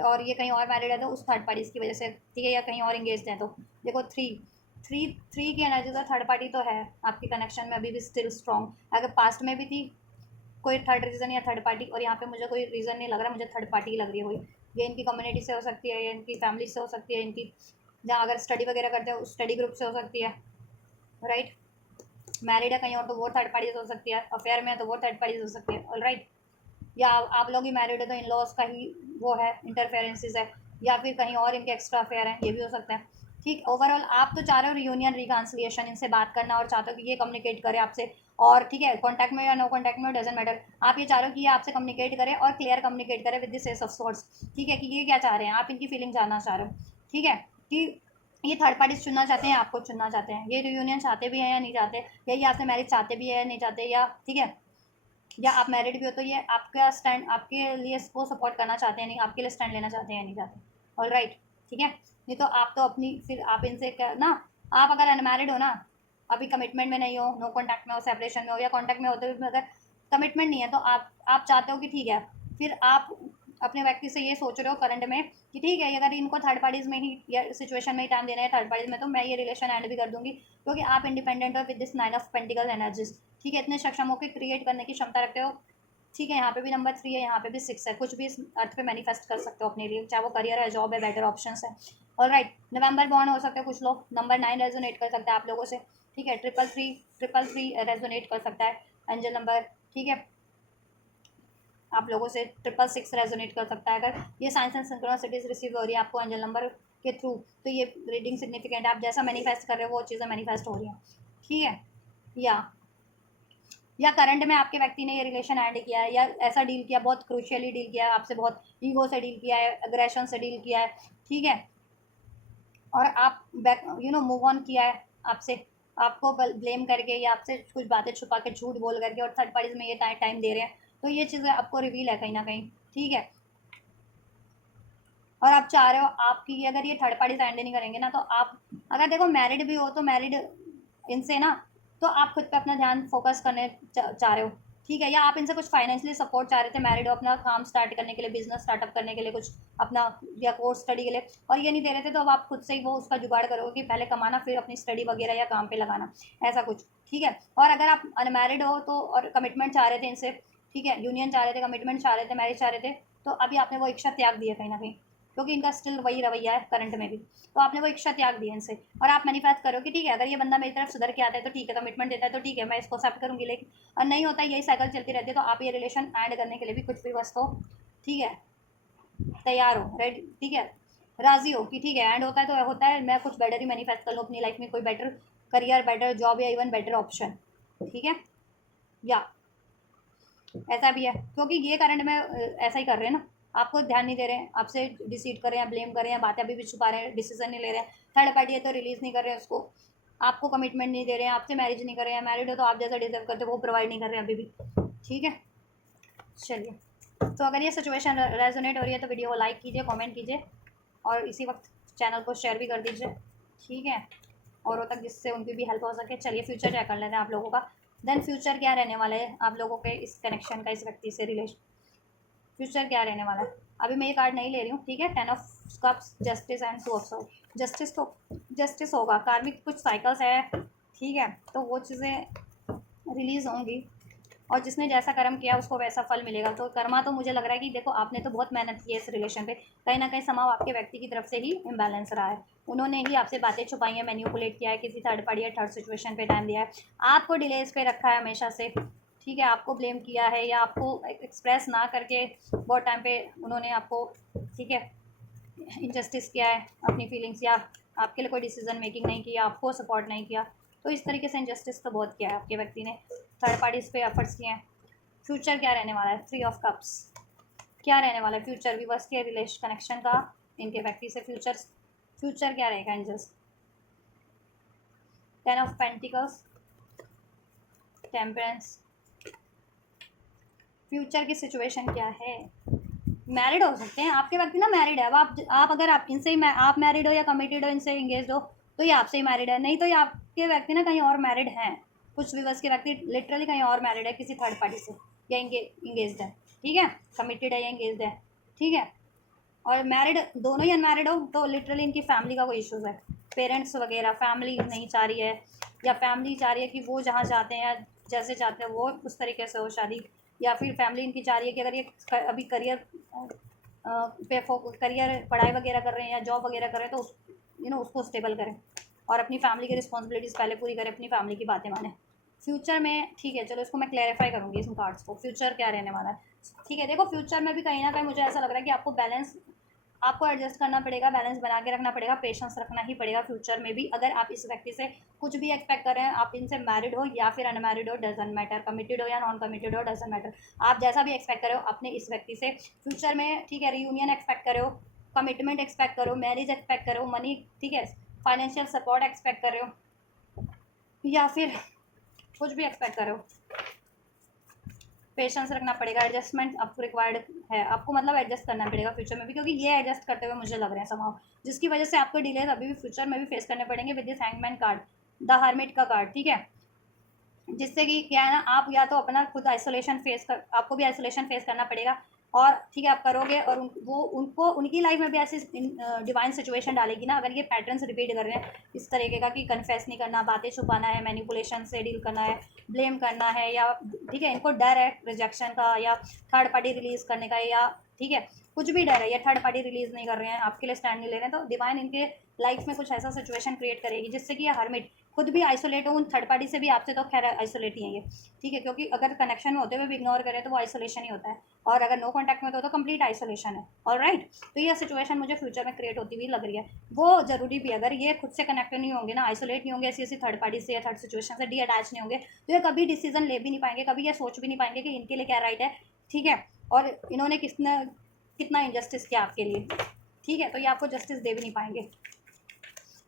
और ये कहीं और मैरिड है तो उस थर्ड पार्टीज की वजह से, ठीक है, या कहीं और इंगेज है, तो देखो थ्री थ्री थ्री की एनर्जी तो थर्ड पार्टी तो है आपकी कनेक्शन में अभी भी स्टिल स्ट्रॉन्ग, अगर पास्ट में भी थी कोई थर्ड रीज़न या थर्ड पार्टी, और यहाँ पे मुझे कोई रीज़न नहीं लग रहा, मुझे थर्ड पार्टी लग रही है कोई, ये इनकी कम्युनिटी से हो सकती है, या इनकी फैमिली से हो सकती है, इनकी जहाँ अगर स्टडी वगैरह करते हो उस स्टडी ग्रुप से हो सकती है, राइट, मैरिड है कहीं और तो वो थर्ड पार्टीज हो सकती है, अफेयर में है तो वो थर्ड पार्टीज हो सकती है, ऑल राइट, या आप लोग ही मैरिड है तो इन लॉज का ही वो है इंटरफेरेंसेज है, या फिर कहीं और इनके एक्स्ट्रा अफेयर है, ये भी हो सकता है, ठीक, ओवरऑल आप तो चाह रहे हो रियूनियन रिकांसिलिएशन, इनसे बात करना, और चाहते हो कि ये कम्युनिकेट करे आपसे, और ठीक है कॉन्टैक्ट में या नो कॉन्टैक्ट में डजेंट मैटर, आप ये चाह रहे हो कि ये आपसे कम्युनिकेट करे और क्लियर कम्युनिकेट करे with this ace of sorts, ठीक है, कि ये क्या चाह रहे हैं, आप इनकी फीलिंग जानना चाह रहे हो, ठीक है, कि ये थर्ड पार्टीज चुनना चाहते हैं, आपको चुनना चाहते हैं, ये रियूनियन चाहते भी हैं या नहीं चाहते, या ये आपसे मैरिज चाहते भी है या नहीं चाहते, या ठीक है, या आप मैरिड भी हो तो ये आपका स्टैंड आपके लिए वो सपोर्ट करना चाहते हैं नहीं, आपके लिए स्टैंड लेना चाहते हैं या नहीं चाहते, ऑल राइट, ठीक है, नहीं तो आप तो अपनी फिर आप इनसे क्या ना, आप अगर अनमैरिड हो ना, अभी कमिटमेंट में नहीं हो, नो कॉन्टैक्ट में हो, सेपरेशन में हो, या कॉन्टैक्ट में होते हुए अगर कमिटमेंट नहीं है, तो आप चाहते हो कि ठीक है, फिर आप अपने व्यक्ति से ये सोच रहे हो करंट में कि ठीक है अगर इनको थर्ड पार्टीज में ही या सिचुएशन में ही टाइम देना है थर्ड पार्टीज में, तो मैं ये रिलेशन एंड भी कर दूंगी, क्योंकि आप इंडिपेंडेंट हो with this 9 of pentacle energies, ठीक है, इतने सक्षम होकर क्रिएट करने की क्षमता रखते हो, ठीक है, यहाँ पे भी नंबर 3 है, यहाँ पे भी 6 है, कुछ भी इस अर्थ पे मैनिफेस्ट कर सकते हो अपने लिए, चाहे वो करियर है, जॉब है, बेटर ऑप्शंस है, ऑल राइट, नवंबर बॉर्न हो सकते हैं कुछ लोग, नंबर 9 रेजोनेट कर सकता है आप लोगों से, ठीक है, 333 रेजोनेट कर सकता है एंजल नंबर, ठीक है, आप लोगों से 666 रेजोनेट कर सकता है, अगर ये साइंस एंड सिंक्रोनिसिटीज रिसीव हो रही है आपको एंजल नंबर के थ्रू, तो ये रीडिंग सिग्निफिकेंट है, आप जैसा मैनिफेस्ट कर रहे हो वो चीज़ें मैनिफेस्ट हो रही हैं, ठीक है, या करंट में आपके व्यक्ति ने ये रिलेशन एंड किया है, या ऐसा डील किया, बहुत क्रूशियली डील किया है आपसे, बहुत ईगो से डील किया है, अग्रेशन से डील किया है, ठीक है, और आप बैक मूव ऑन किया है आपसे, आपको ब्लेम करके या आपसे कुछ बातें छुपा के झूठ बोल करके, और थर्ड पार्टीज में ये टाइम दे रहे हैं, तो ये चीज़ें आपको रिवील है कहीं ना कहीं, ठीक है, और आप चाह रहे हो आपकी अगर ये थर्ड पार्टी एंड नहीं करेंगे ना, तो आप अगर देखो मैरिड भी हो तो मैरिड इनसे ना, तो आप खुद पे अपना ध्यान फोकस करने चाह रहे हो, ठीक है, या आप इनसे कुछ फाइनेंशियली सपोर्ट चाह रहे थे, मैरिड हो अपना काम स्टार्ट करने के लिए, बिजनेस स्टार्टअप करने के लिए, कुछ अपना या कोर्स स्टडी के लिए, और ये नहीं दे रहे थे, तो अब आप खुद से ही वो उसका जुगाड़ करोगे कि पहले कमाना फिर अपनी स्टडी वगैरह या काम पे लगाना, ऐसा कुछ, ठीक है, और अगर आप अनमैरिड हो तो और कमिटमेंट चाह रहे थे इनसे, ठीक है, यूनियन चाह रहे थे, कमिटमेंट चाह रहे थे, मैरिज चाह रहे थे, तो अभी आपने वो इच्छा त्याग दी है कहीं ना कहीं, क्योंकि इनका स्टिल वही रवैया है करंट में भी, तो आपने वो इच्छा त्याग दी है इनसे, और आप मैनिफेस्ट करो कि ठीक है अगर ये बंदा मेरी तरफ सुधर के आता है तो ठीक है, कमिटमेंट देता है तो ठीक है, मैं इसको एक्सेप्ट करूँगी, लेकिन और नहीं होता है, यही साइकिल चलती रहती है, तो आप ये रिलेशन ऐड करने के लिए भी कुछ भी बस हो, ठीक है, तैयार हो, रेडी, ठीक है, राजी हो कि ठीक है एंड होता है तो होता है, मैं कुछ बेटर ही मैनिफेस्ट कर लूँ अपनी लाइफ में, कोई बेटर करियर, बेटर जॉब, या इवन बेटर ऑप्शन, ठीक है, या ऐसा भी है क्योंकि ये करंट में ऐसा ही कर रहे हैं ना, आपको ध्यान नहीं दे रहे हैं, आपसे डिसीट कर रहे हैं, ब्लेम कर रहे हैं, बातें अभी भी छुपा रहे हैं, डिसीजन नहीं ले रहे हैं, थर्ड पार्टी है तो रिलीज नहीं कर रहे हैं उसको, आपको कमिटमेंट नहीं दे रहे हैं, आपसे मैरिज नहीं कर रहे हैं, मैरिड हो तो आप जैसा डिजर्व करते हो वो प्रोवाइड नहीं कर रहे हैं अभी भी, ठीक है, चलिए, तो अगर ये सिचुएशन रेजोनेट हो रही है तो वीडियो को लाइक कीजिए, कमेंट कीजिए, और इसी वक्त चैनल को शेयर भी कर दीजिए, ठीक है, औरों तक जिससे उनकी भी हेल्प हो सके। चलिए फ्यूचर चेक कर लेते हैं आप लोगों का, देन फ्यूचर क्या रहने वाला है आप लोगों के इस कनेक्शन का, इस व्यक्ति से रिलेशन, फ्यूचर क्या रहने वाला है, अभी मैं ये कार्ड नहीं ले रही हूँ, ठीक है, 10 of cups, justice and 2 of sword, justice तो जस्टिस होगा, कार्मिक कुछ साइकिल्स है, ठीक है, तो वो चीज़ें रिलीज़ होंगी और जिसने जैसा कर्म किया उसको वैसा फल मिलेगा। तो कर्मा तो मुझे लग रहा है कि देखो आपने तो बहुत मेहनत की है इस रिलेशन पे, कहीं ना कहीं समाव आपके व्यक्ति की तरफ से ही इम्बैलेंस रहा है। उन्होंने ही आपसे बातें छुपाई हैं, मैनिपुलेट किया है, किसी थर्ड पार्टी या थर्ड सिचुएशन पे टाइम दिया है, आपको डिलेस पे रखा है हमेशा से। ठीक है, आपको ब्लेम किया है या आपको एक्सप्रेस ना करके बहुत टाइम पे उन्होंने आपको, ठीक है, इनजस्टिस किया है अपनी फीलिंग्स, या आपके लिए कोई डिसीजन मेकिंग नहीं किया, आपको सपोर्ट नहीं किया। तो इस तरीके से इनजस्टिस तो बहुत किया है आपके व्यक्ति ने, थर्ड पार्टीज पे एफर्ट्स किए हैं। फ्यूचर क्या रहने वाला है? 3 ऑफ कप्स क्या रहने वाला है फ्यूचर विवर्स के रिलेशन कनेक्शन का इनके व्यक्ति से? फ्यूचर क्या रहेगा angels? 10 of pentacles, temperance. Future की सिचुएशन क्या है? मैरिड हो सकते हैं आपके व्यक्ति ना, मैरिड है। अब आप अगर आप इनसे ही आप मैरिड हो या कमिटेड हो, इनसे इंगेज हो, तो ये आपसे ही मैरिड है, नहीं तो ये आपके व्यक्ति ना कहीं और मैरिड हैं। कुछ व्यूअर्स के व्यक्ति लिटरली कहीं और मैरिड है किसी थर्ड पार्टी से, या इंगेज है। ठीक है, कमिटेड है या इंगेज है। ठीक है, और मैरिड दोनों ही अनमैरिड हो तो लिटरली इनकी फैमिली का कोई इश्यूज़ है, पेरेंट्स वगैरह, फैमिली नहीं चाह रही है, या फैमिली चाह रही है कि वो जहाँ चाहते हैं या जैसे चाहते हैं वो उस तरीके से हो शादी, या फिर फैमिली इनकी चाह रही है कि अगर ये अभी करियर पे करियर पढ़ाई वगैरह कर रहे हैं या जॉब वगैरह कर रहे हैं तो उसको स्टेबल करें और अपनी फैमिली की रिस्पॉन्सिबिलिटीज़ पहले पूरी करें, अपनी फैमिली की बातें माने फ्यूचर में। ठीक है, चलो इसको मैं क्लैरिफाई करूँगी इन कार्ड्स को, फ्यूचर क्या रहने वाला है। ठीक है, देखो फ्यूचर में भी कहीं ना कहीं मुझे ऐसा लग रहा है कि आपको एडजस्ट करना पड़ेगा, बैलेंस बना के रखना पड़ेगा, पेशेंस रखना ही पड़ेगा फ्यूचर में भी। अगर आप इस व्यक्ति से कुछ भी एक्सपेक्ट कर रहे हैं, आप इनसे मैरिड हो या फिर अनमैरिड हो, डजंट मैटर, कमिटेड हो या नॉन कमिटेड हो, डजंट मैटर, आप जैसा भी एक्सपेक्ट करो अपने इस व्यक्ति से फ्यूचर में, ठीक है, रियूनियन एक्सपेक्ट करो, कमिटमेंट एक्सपेक्ट करो, मैरिज एक्सपेक्ट करो, मनी, ठीक है, फाइनेंशियल सपोर्ट एक्सपेक्ट करो, या फिर कुछ भी एक्सपेक्ट करो, पेशेंस रखना पड़ेगा, एडजस्टमेंट आपको रिक्वायर्ड है, आपको मतलब एडजस्ट करना पड़ेगा फ्यूचर में भी, क्योंकि ये एडजस्ट करते हुए मुझे लग रहे हैं समाव, जिसकी वजह से आपको डिलेज अभी भी फ्यूचर में भी फेस करने पड़ेंगे with this hangman card, the hermit का कार्ड। ठीक है, जिससे कि क्या है ना, आप या तो अपना खुद आइसोलेशन फेस कर, आपको भी आइसोलेशन फेस करना पड़ेगा, और ठीक है आप करोगे, और वो उनको उनकी लाइफ में भी ऐसी डिवाइन सिचुएशन डालेगी ना, अगर ये पैटर्न्स रिपीट कर रहे हैं इस तरीके का कि कन्फेस नहीं करना, बातें छुपाना है, मैनिपुलेशन से डील करना है, ब्लेम करना है, या ठीक है इनको डर है रिजेक्शन का या थर्ड पार्टी रिलीज़ करने का, या ठीक है कुछ भी डर है, या थर्ड पार्टी रिलीज़ नहीं कर रहे हैं, आपके लिए स्टैंड नहीं ले रहे हैं, तो डिवाइन इनके लाइफ में कुछ ऐसा सिचुएशन क्रिएट करेगी जिससे कि ये हर्मिट खुद भी आइसोलेट हो, उन थर्ड पार्टी से भी, आपसे तो खैर आइसोलेट ही है ये। ठीक है, क्योंकि अगर कनेक्शन में होते हुए भी इग्नोर करें तो वो आइसोलेशन ही होता है, और अगर नो कॉन्टैक्ट में होता है तो कंप्लीट आइसोलेशन है। ऑल राइट, तो ये सिचुएशन मुझे फ्यूचर में क्रिएट होती हुई लग रही है। वो जरूरी भी, अगर ये खुद से कनेक्टेड नहीं होंगे ना, आइसोलेट नहीं होंगे ऐसी थर्ड पार्टी से या थर्ड सिचुएशन से डी अटैच नहीं होंगे, तो ये कभी डिसीजन ले भी नहीं पाएंगे, कभी ये सोच भी नहीं पाएंगे कि इनके लिए क्या राइट है। ठीक है, और इन्होंने कितना इनजस्टिस किया आपके लिए। ठीक है, तो ये आपको जस्टिस दे भी नहीं पाएंगे।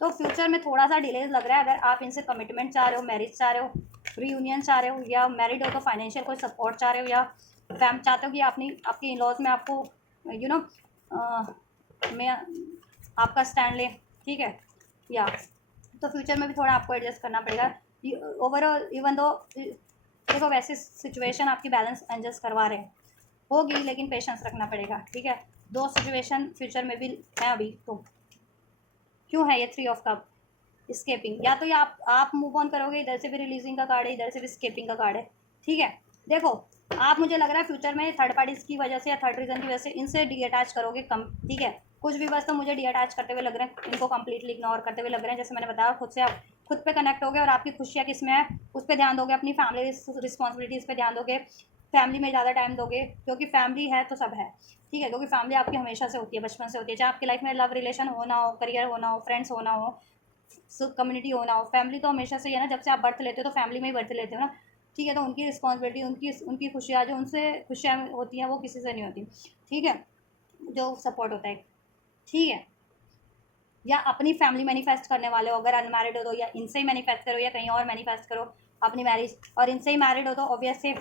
तो फ्यूचर में थोड़ा सा डिलेज लग रहा है, अगर आप इनसे कमिटमेंट चाह रहे हो, मैरिज चाह रहे हो, रीयूनियन चाह रहे हो, या मैरिड हो तो फाइनेंशियल कोई सपोर्ट चाह रहे हो, या फैम चाहते हो कि आपकी इन लॉज में आपको मैं आपका स्टैंड ले। ठीक है, या तो फ्यूचर में भी थोड़ा आपको एडजस्ट करना पड़ेगा ओवरऑल, इवन दो देखो वैसे सिचुएशन आपकी बैलेंस एडजस्ट करवा रहे हैं होगी, लेकिन पेशेंस रखना पड़ेगा। ठीक है, 2 सिचुएशन फ्यूचर में भी है अभी, तो क्यों है ये 3 ऑफ कप? स्केपिंग, या तो ये आप मूव ऑन करोगे, इधर से भी रिलीजिंग का कार्ड है, इधर से भी स्केपिंग का कार्ड है। ठीक है, देखो आप, मुझे लग रहा है फ्यूचर में थर्ड पार्टीज की वजह से या थर्ड रीजन की वजह से इनसे डी अटैच करोगे कम। ठीक है, कुछ भी बस तो मुझे डी अटैच करते हुए लग रहे हैं, इनको कंप्लीटली इग्नोर करते हुए लग रहे हैं, जैसे मैंने बताया, खुद से आप खुद पे कनेक्ट होगे, और आपकी खुशियाँ किस में है उस पर ध्यान दोगे, अपनी फैमिली रिस्पॉन्सिबिलिटीज़ पे ध्यान दोगे, फैमिली में ज़्यादा टाइम दोगे, क्योंकि फैमिली है तो सब है। ठीक है, क्योंकि फैमिली आपकी हमेशा से होती है, बचपन से होती है, चाहे आपकी लाइफ में लव रिलेशन हो ना हो, करियर हो ना हो, फ्रेंड्स हो ना हो, कम्युनिटी हो ना हो, फैमिली तो हमेशा से ही है ना, जब से आप बर्थ लेते हो तो फैमिली में ही बर्थ लेते हो ना। ठीक है, तो उनकी रिस्पॉन्सिबिलिटी, उनकी खुशियाँ जो उनसे खुशियाँ होती हैं वो किसी से नहीं होती। ठीक है, जो सपोर्ट होता है। ठीक है, या अपनी फैमिली मैनिफेस्ट करने वाले हो, अगर अनमैरिड हो तो या इनसे ही मैनिफेस्ट करो या कहीं और मैनिफेस्ट करो अपनी मैरिज, और इनसे ही मैरिड हो तो ऑब्वियसली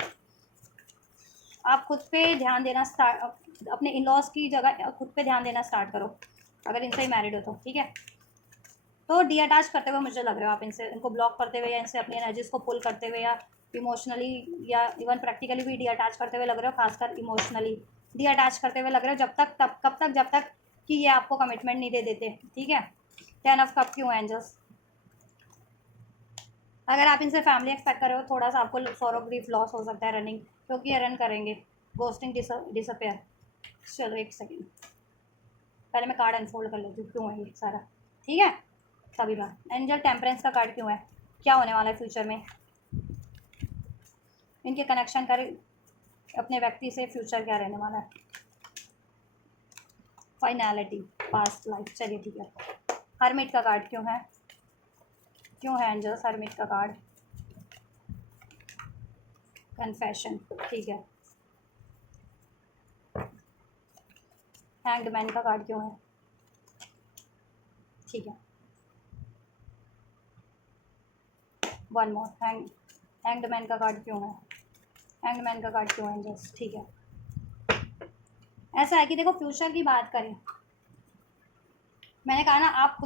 आप खुद पे ध्यान देना स्टार्ट, अपने इन लॉज की जगह खुद पे ध्यान देना स्टार्ट करो, अगर इनसे ही मैरिड हो तो। ठीक है, तो डी अटैच करते हुए मुझे लग रहा है आप इनसे, इनको ब्लॉक करते हुए या इनसे अपनी एनर्जीज को पुल करते हुए, या इमोशनली या इवन प्रैक्टिकली भी डी अटैच करते हुए लग रहे हो, खासकर इमोशनली डी अटैच करते हुए लग रहे हो, कब तक, जब तक कि ये आपको कमिटमेंट नहीं दे देते। ठीक है, 10 ऑफ कप क्यों एंजल्स? अगर आप इनसे फैमिली एक्सपेक्ट कर रहे हो, थोड़ा सा आपको सॉरो ग्रीफ लॉस हो सकता है रनिंग, क्योंकि ये रन करेंगे, गोस्टिंग डिसअपेयर। चलो एक सेकेंड, पहले मैं कार्ड अनफोल्ड कर लेती हूँ क्यों है ये सारा, ठीक है। तभी बात, एंजल टेम्परेंस का कार्ड क्यों है, क्या होने वाला है फ्यूचर में, इनके कनेक्शन कर अपने व्यक्ति से फ्यूचर क्या रहने वाला है, फाइनैलिटी, पास्ट लाइफ। चलिए ठीक है, हरमिट का कार्ड क्यों है, क्यों है एंजल्स हरमिट का कार्ड, कन्फेशन, ठीक है। हैंग्ड मैन का कार्ड क्यों है, ठीक है। वन मोर, हैंग्ड मैन का कार्ड क्यों है, हैंग्ड मैन का कार्ड क्यों है एंजल्स, ठीक है। ऐसा है कि देखो फ्यूचर की बात करें, मैंने कहा ना आप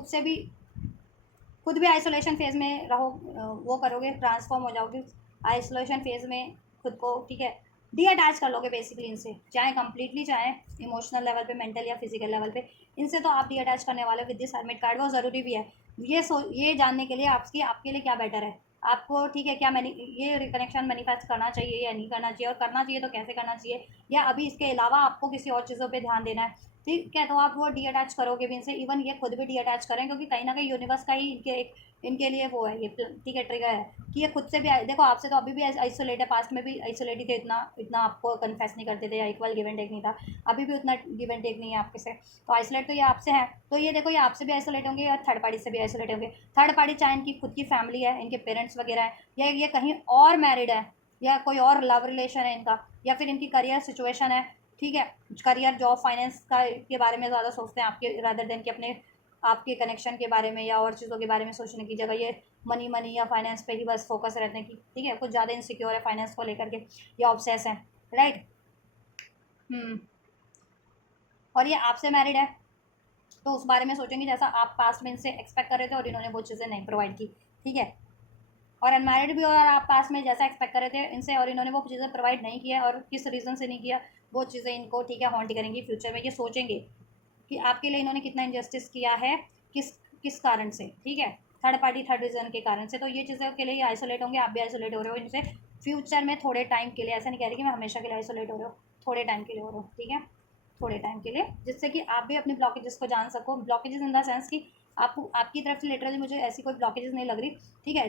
खुद भी आइसोलेशन फेज में रहो, वो करोगे, ट्रांसफॉर्म हो जाओगे आइसोलेशन फेज में खुद को, ठीक है। डी अटैच कर लोगे बेसिकली इनसे, चाहे कंप्लीटली, चाहे इमोशनल लेवल पे, मेंटल या फिजिकल लेवल पे, इनसे तो आप डी अटैच करने वाले विद दिस हरमिट कार्ड। वो ज़रूरी भी है ये जानने के लिए आपके लिए क्या बेटर है आपको, ठीक है। क्या मैंने ये कनेक्शन मैनिफेस्ट करना चाहिए या नहीं करना चाहिए, और करना चाहिए तो कैसे करना चाहिए, या अभी इसके अलावा आपको किसी और चीज़ों पे ध्यान देना है, ठीक है। तो आप वो डी अटैच करोगे भी इनसे, इवन ये खुद भी डी अटैच करें, क्योंकि कहीं ना कहीं यूनिवर्स का ही इनके लिए वो है ये, ठीक है, ट्रिगर है कि ये खुद से भी देखो आपसे तो अभी भी आइसोलेट है, पास्ट में भी आइसोलेट ही थे, इतना इतना आपको कन्फेस नहीं करते थे, या इक्वल गिव एंड टेक नहीं था, अभी भी उतना गिव एंड टेक नहीं है आपके से, तो आइसोलेट तो ये आपसे है। तो ये देखो ये आपसे भी आइसोलेट होंगे और थर्ड पार्टी से भी आइसोलेट होंगे। थर्ड पार्टी चाहे इनकी खुद की फैमिली है, इनके पेरेंट्स वगैरह है, या ये कहीं और मैरिड है, या कोई और लव रिलेशन है इनका, या फिर इनकी करियर सिचुएशन है, ठीक है। करियर, जॉब, फाइनेंस का के बारे में ज़्यादा सोचते हैं आपके, रादर देन कि अपने आपके कनेक्शन के बारे में या और चीज़ों के बारे में सोचने की जगह ये मनी या फाइनेंस पे ही बस फोकस रहते हैं कि ठीक है, कुछ ज़्यादा इनसिक्योर है फाइनेंस को लेकर के, या ऑब्सेस है, राइट। हम्म। और ये आपसे मैरिड है, तो उस बारे में सोचेंगे जैसा आप पास्ट में इनसे एक्सपेक्ट कर रहे थे और इन्होंने वो चीज़ें नहीं प्रोवाइड की, ठीक है। और अनमैरिड भी, और आप पास में जैसा एक्सपेक्ट कर रहे थे इनसे और इन्होंने वो चीज़ें प्रोवाइड नहीं किया, और किस रीज़न से नहीं किया, वो चीज़ें इनको, ठीक है, हॉन्ट करेंगी फ्यूचर में। ये सोचेंगे कि आपके लिए इन्होंने कितना इनजस्टिस किया है, किस किस कारण से, ठीक है, थर्ड पार्टी, थर्ड रीजन के कारण से। तो ये चीज़ों के लिए आइसोलेट होंगे, आप भी आइसोलेट हो रहे हो इनसे फ्यूचर में थोड़े टाइम के लिए, ऐसा नहीं कह रही कि मैं हमेशा के लिए आइसोलेट हो रहे हो, थोड़े टाइम के लिए हो रहे हो, ठीक है, थोड़े टाइम के लिए, जिससे कि आप भी अपने ब्लॉकेजेस को जान सको। ब्लॉकेजेस इन द सेंस कि आपको आपकी तरफ से लिटरली मुझे ऐसी कोई ब्लॉकेजेस नहीं लग रही, ठीक है।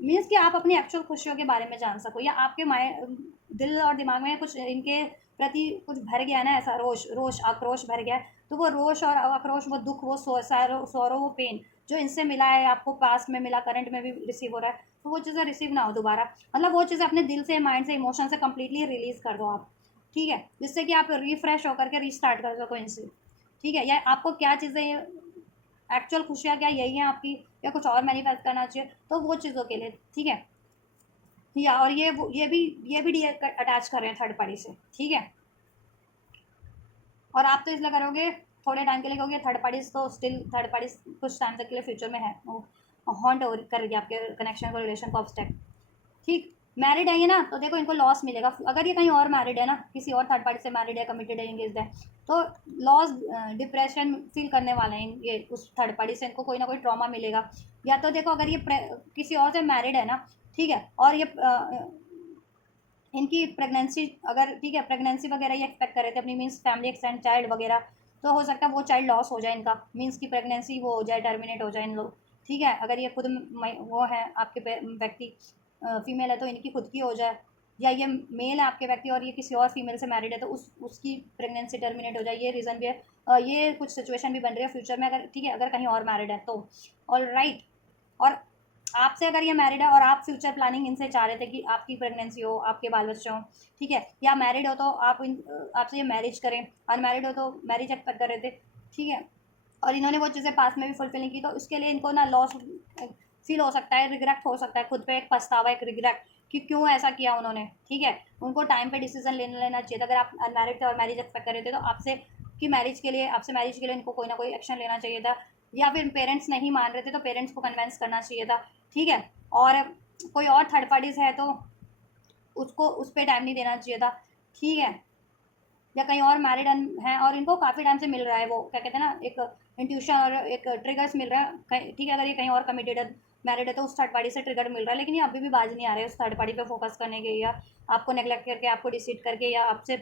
मीन्स कि आप अपनी एक्चुअल खुशियों के बारे में जान सको, या आपके माइंड, दिल और दिमाग में कुछ इनके प्रति कुछ भर गया ना, ऐसा रोष आक्रोश भर गया है, तो वो रोष और आक्रोश, वो दुख, वो सौरो, वो पेन जो इनसे मिला है आपको, पास्ट में मिला, करंट में भी रिसीव हो रहा है, तो वो चीज़ें रिसीव ना हो दोबारा, मतलब वो चीज़ें अपने दिल से, माइंड से, इमोशन से कम्प्लीटली रिलीज़ कर दो आप, ठीक है, जिससे कि आप रिफ्रेश होकर के रीस्टार्ट कर सको इनसे, ठीक है। या आपको क्या चीज़ें एक्चुअल खुशियाँ क्या यही हैं आपकी, या कुछ और मैनिफेस्ट करना चाहिए, तो वो चीज़ों के लिए, ठीक है। या और ये भी डी अटैच कर रहे हैं थर्ड पार्टी से, ठीक है। और आप तो इसलिए करोगे थोड़े टाइम के लिए, क्योंकि थर्ड पार्टीज तो स्टिल थर्ड पार्टीज कुछ टाइम तक के लिए फ्यूचर में है, हॉन्ट कर रही है आपके कनेक्शन को, रिलेशन को, ऑब्स्टेक, ठीक। मैरिड है ये ना, तो देखो इनको लॉस मिलेगा अगर ये कहीं और मैरिड है ना, किसी और थर्ड पार्टी से मैरिड है, कमिटेड है, एंगेज्ड है, तो लॉस, डिप्रेशन फील करने वाले हैं ये उस थर्ड पार्टी से, इनको कोई ना कोई ट्रॉमा मिलेगा। या तो देखो अगर ये किसी और से मैरिड है ना, ठीक है, और ये इनकी प्रेगनेंसी अगर, ठीक है, प्रेगनेंसी वगैरह ये एक्सपेक्ट कर रहे थे अपनी, मीन्स फैमिली एक्सटेंड चाइल्ड वगैरह, तो हो सकता है वो चाइल्ड लॉस हो जाए इनका, मीन्स की प्रेगनेंसी वो हो जाए, टर्मिनेट हो जाए इन लोग, ठीक है। अगर ये खुद वो है आपके व्यक्ति, फीमेल है, तो इनकी खुद की हो जाए, या ये मेल है आपके व्यक्ति और ये किसी और फीमेल से मैरिड है, तो उसकी प्रेगनेंसी टर्मिनेट हो जाए, ये रीज़न भी है। ये कुछ सिचुएशन भी बन रही है फ्यूचर में, अगर, ठीक है, अगर कहीं और मैरिड है तो, ऑल राइट। और आपसे अगर ये मैरिड है और आप फ्यूचर प्लानिंग इनसे चाह रहे थे कि आपकी प्रेगनेंसी हो, आपके बाल बच्चे हों, ठीक है, या मैरिड हो तो आप आपसे ये मैरिज करें, अनमैरिड हो तो मैरिज एक्सपेक्ट कर रहे थे, ठीक है, और इन्होंने वो चीज़ें पास में भी फुलफिल नहीं की, तो उसके लिए इनको ना लॉस फील हो सकता है, रिग्रेट हो सकता है, खुद पे एक पछतावा, एक रिग्रेट कि क्यों ऐसा किया उन्होंने, ठीक है। उनको टाइम पे डिसीजन लेना चाहिए था, अगर आप अनमैरिड थे और मैरिज एक्सपेक्ट कर रहे थे, तो आपसे मैरिज के लिए इनको कोई ना कोई एक्शन लेना चाहिए था, या फिर पेरेंट्स नहीं मान रहे थे तो पेरेंट्स को कन्वेंस करना चाहिए था, ठीक है। और कोई और थर्ड पार्टीज है तो उसको उस पर टाइम नहीं देना चाहिए था, ठीक है। या कहीं और मैरिड हैं और इनको काफ़ी टाइम से मिल रहा है, वो क्या कहते हैं ना, एक इंट्यूशन और एक ट्रिगर्स मिल रहा है, ठीक है, अगर ये कहीं और कमिटेड मैरिड है तो उस थर्ड पार्टी से ट्रिगर मिल रहा है, लेकिन ये अभी भी बाज नहीं आ रहे उस थर्ड पार्टी पे फोकस करने के, या आपको नेग्लेक्ट करके, आपको डिसीट करके, या आपसे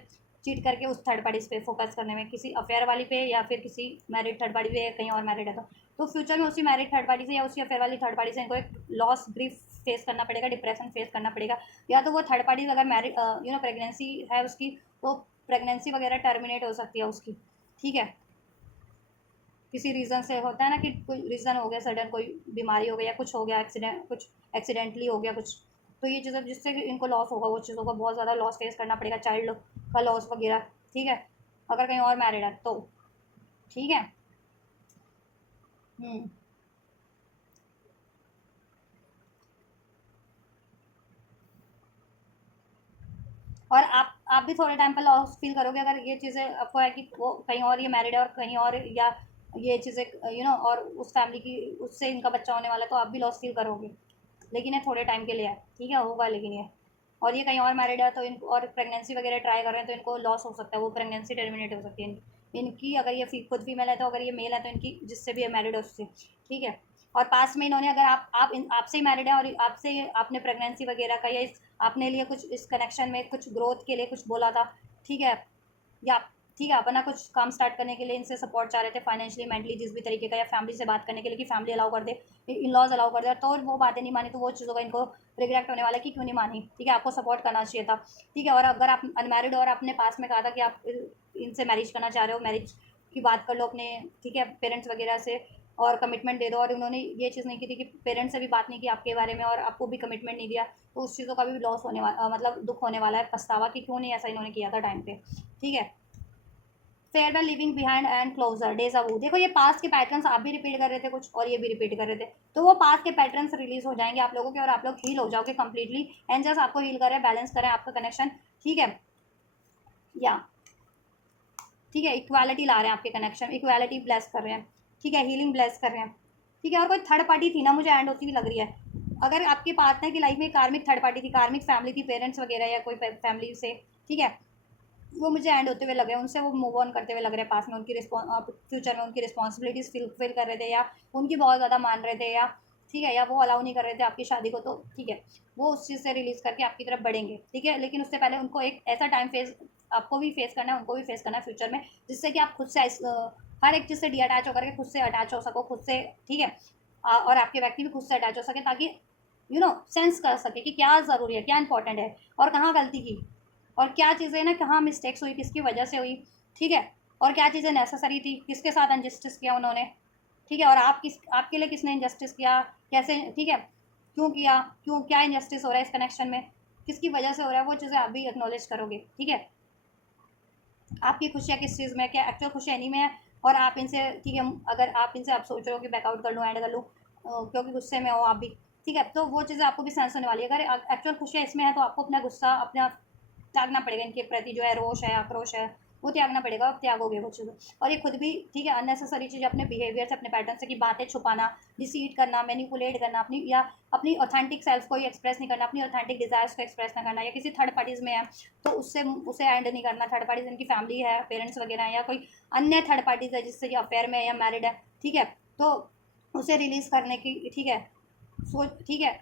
चीट करके उस थर्ड पार्टी पे फोकस करने में, किसी अफेयर वाली पे या फिर किसी मैरिड थर्ड पार्टी पे, कहीं और मैरिड है तो फ्यूचर में उसी मैरिड थर्ड पार्टी से या उसी अफेयर वाली थर्ड पार्टी से इनको एक लॉस, ग्रीफ फेस करना पड़ेगा, डिप्रेशन फेस करना पड़ेगा, या तो वो थर्ड पार्टी अगर मैरिड प्रेगनेंसी है उसकी, तो प्रेगनेंसी वगैरह टर्मिनेट हो सकती है उसकी, ठीक है, किसी रीज़न से होता है ना कि कोई रीज़न हो गया, सडन कोई बीमारी हो गई या कुछ हो गया, एक्सीडेंट, कुछ एक्सीडेंटली हो गया कुछ, तो ये चीज़ें जिससे कि इनको लॉस होगा, वो चीज़ों का बहुत ज़्यादा लॉस फेस करना पड़ेगा, चाइल्ड का लॉस वगैरह, ठीक है, अगर कहीं और मैरिड है तो, ठीक है। हम्म। और आप भी थोड़े टाइम पर लॉस फील करोगे अगर ये चीज़ें आपको है कि वो कहीं और ये मैरिड है और कहीं और, या ये चीज़ें और उस फैमिली की, उससे इनका बच्चा होने वाला है, तो आप भी लॉस फील करोगे, लेकिन ये थोड़े टाइम के लिए है, ठीक है, होगा, लेकिन ये, और ये कहीं और मैरिड है तो इनको, और प्रेगनेंसी वगैरह ट्राई कर रहे हैं तो इनको लॉस हो सकता है, वो प्रेगनेंसी टर्मिनेट हो सकती है इनकी, अगर ये खुद फीमेल है तो, अगर ये मेल है तो इनकी जिससे भी ये मैरिड है उससे, ठीक है। और पास में इन्होंने, अगर आपसे ही मैरिड है और आपसे आपने प्रेगनेंसी वगैरह का, या आपने लिए कुछ इस कनेक्शन में कुछ ग्रोथ के लिए कुछ बोला था, ठीक है, या ठीक है, अपना कुछ काम स्टार्ट करने के लिए इनसे सपोर्ट चाह रहे थे, फाइनेंशियली, मेंटली, जिस भी तरीके का, या फैमिली से बात करने के लिए कि फैमिली अलाउ कर दे, इन लॉज अलाउ कर दे, तो वो बातें नहीं मानी, तो वो चीज़ों का इनको रिग्रेक्ट होने वाला है कि क्यों नहीं मानी, ठीक है, आपको सपोर्ट करना चाहिए था, ठीक है। और अगर आप अनमैरिड हो और आपने पास में कहा था कि आप इनसे मैरिज करना चाह रहे हो, मैरिज की बात कर लो अपने, ठीक है, पेरेंट्स वगैरह से, और कमिटमेंट दे दो, और उन्होंने ये चीज़ नहीं की थी कि पेरेंट्स से भी बात नहीं की आपके बारे में और आपको भी कमिटमेंट नहीं दिया, तो उस चीज़ों का भी लॉस होने वाला, मतलब दुख होने वाला है, पछतावा कि क्यों नहीं ऐसा इन्होंने किया था टाइम पे, ठीक है। Farewell, living behind and closure, deja vu, देखो ये पास्ट के पैटर्न्स आप भी रिपीट कर रहे थे कुछ और ये भी रिपीट कर रहे थे, तो वो पास्ट के पैटर्न्स रिलीज हो जाएंगे आप लोगों के, और आप लोग हील हो जाओगे कंप्लीटली, एंजल्स आपको हील करें, बैलेंस करें आपका कनेक्शन, ठीक है, या ठीक है, इक्वालिटी ला रहे हैं आपके कनेक्शन, इक्वालिटी ब्लेस कर रहे हैं, ठीक है, हीलिंग ब्लेस कर रहे हैं, ठीक है। और कोई थर्ड पार्टी थी ना, मुझे एंड होती हुई लग रही है, अगर आपके पार्टनर की लाइफ में कार्मिक थर्ड पार्टी थी, कार्मिक फैमिली थी, पेरेंट्स वगैरह या कोई फैमिली से, ठीक है, वो मुझे एंड होते हुए लग रहे हैं, उनसे वो मूव ऑन करते हुए लग रहे हैं, पास में उनकी फ्यूचर में उनकी रिस्पॉन्सिबिलिटीज फिल कर रहे थे, या उनकी बहुत ज़्यादा मान रहे थे, या ठीक है, या वो अलाउ नहीं कर रहे थे आपकी शादी को, तो ठीक है, वो उस चीज़ से रिलीज करके आपकी तरफ बढ़ेंगे, ठीक है, लेकिन उससे पहले उनको एक ऐसा टाइम फेस, आपको भी फेस करना है, उनको भी फेस करना है फ्यूचर में, जिससे कि आप खुद से हर एक चीज़ से डी अटैच होकर के खुद से अटैच हो सको, खुद से, ठीक है, और आपके व्यक्ति भी खुद से अटैच हो सके, ताकि सेंस कर सके कि क्या ज़रूरी है, क्या इंपॉर्टेंट है, और कहाँ गलती की, और क्या चीज़ें ना, कहाँ मिस्टेक्स हुई, किसकी वजह से हुई, ठीक है, और क्या चीज़ें नेसेसरी थी, किसके साथ अनजस्टिस किया उन्होंने, ठीक है, और आपके लिए किसने इनजस्टिस किया, कैसे, ठीक है, क्यों किया, क्यों, क्या इनजस्टिस हो रहा है इस कनेक्शन में, किसकी वजह से हो रहा है, वो चीज़ें आप भी एक्नॉलेज करोगे, ठीक है। आपकी खुशियाँ किस चीज़ में है, क्या एक्चुअल खुशियाँ इन्हीं में है, और आप इनसे, ठीक है, अगर आप इनसे आप सोच रहे हो कि बैकआउट कर लूँ, एंड कर लूँ, क्योंकि गुस्से में हो आप भी, ठीक है, तो वो चीज़ें आपको भी सेंस होने वाली है, अगर एक्चुअल खुशियाँ इसमें है तो आपको अपना गुस्सा, अपना त्यागना पड़ेगा, इनके प्रति जो है रोष है, आक्रोश है, वो त्यागना पड़ेगा, आप त्यागोगे वो चीज़, और ये खुद भी, ठीक है, अननेसेसरी चीज़ अपने बिहेवियर से, अपने पैटर्न से, कि बातें छुपाना, डिसीट करना, मैनिपुलेट करना, अपनी, या अपनी ऑथेंटिक सेल्फ को ही एक्सप्रेस नहीं करना, अपनी ऑथेंटिक डिज़ायर्स को एक्सप्रेस ना करना, या किसी थर्ड पार्टीज़ में है तो उससे उसे एंड नहीं करना, थर्ड पार्टीज इनकी फैमिली है, पेरेंट्स वगैरह है, या कोई अन्य थर्ड पार्टीज है जिससे ये अफेयर में है या मैरिड है, ठीक है, तो उसे रिलीज़ करने की, ठीक है, ठीक है,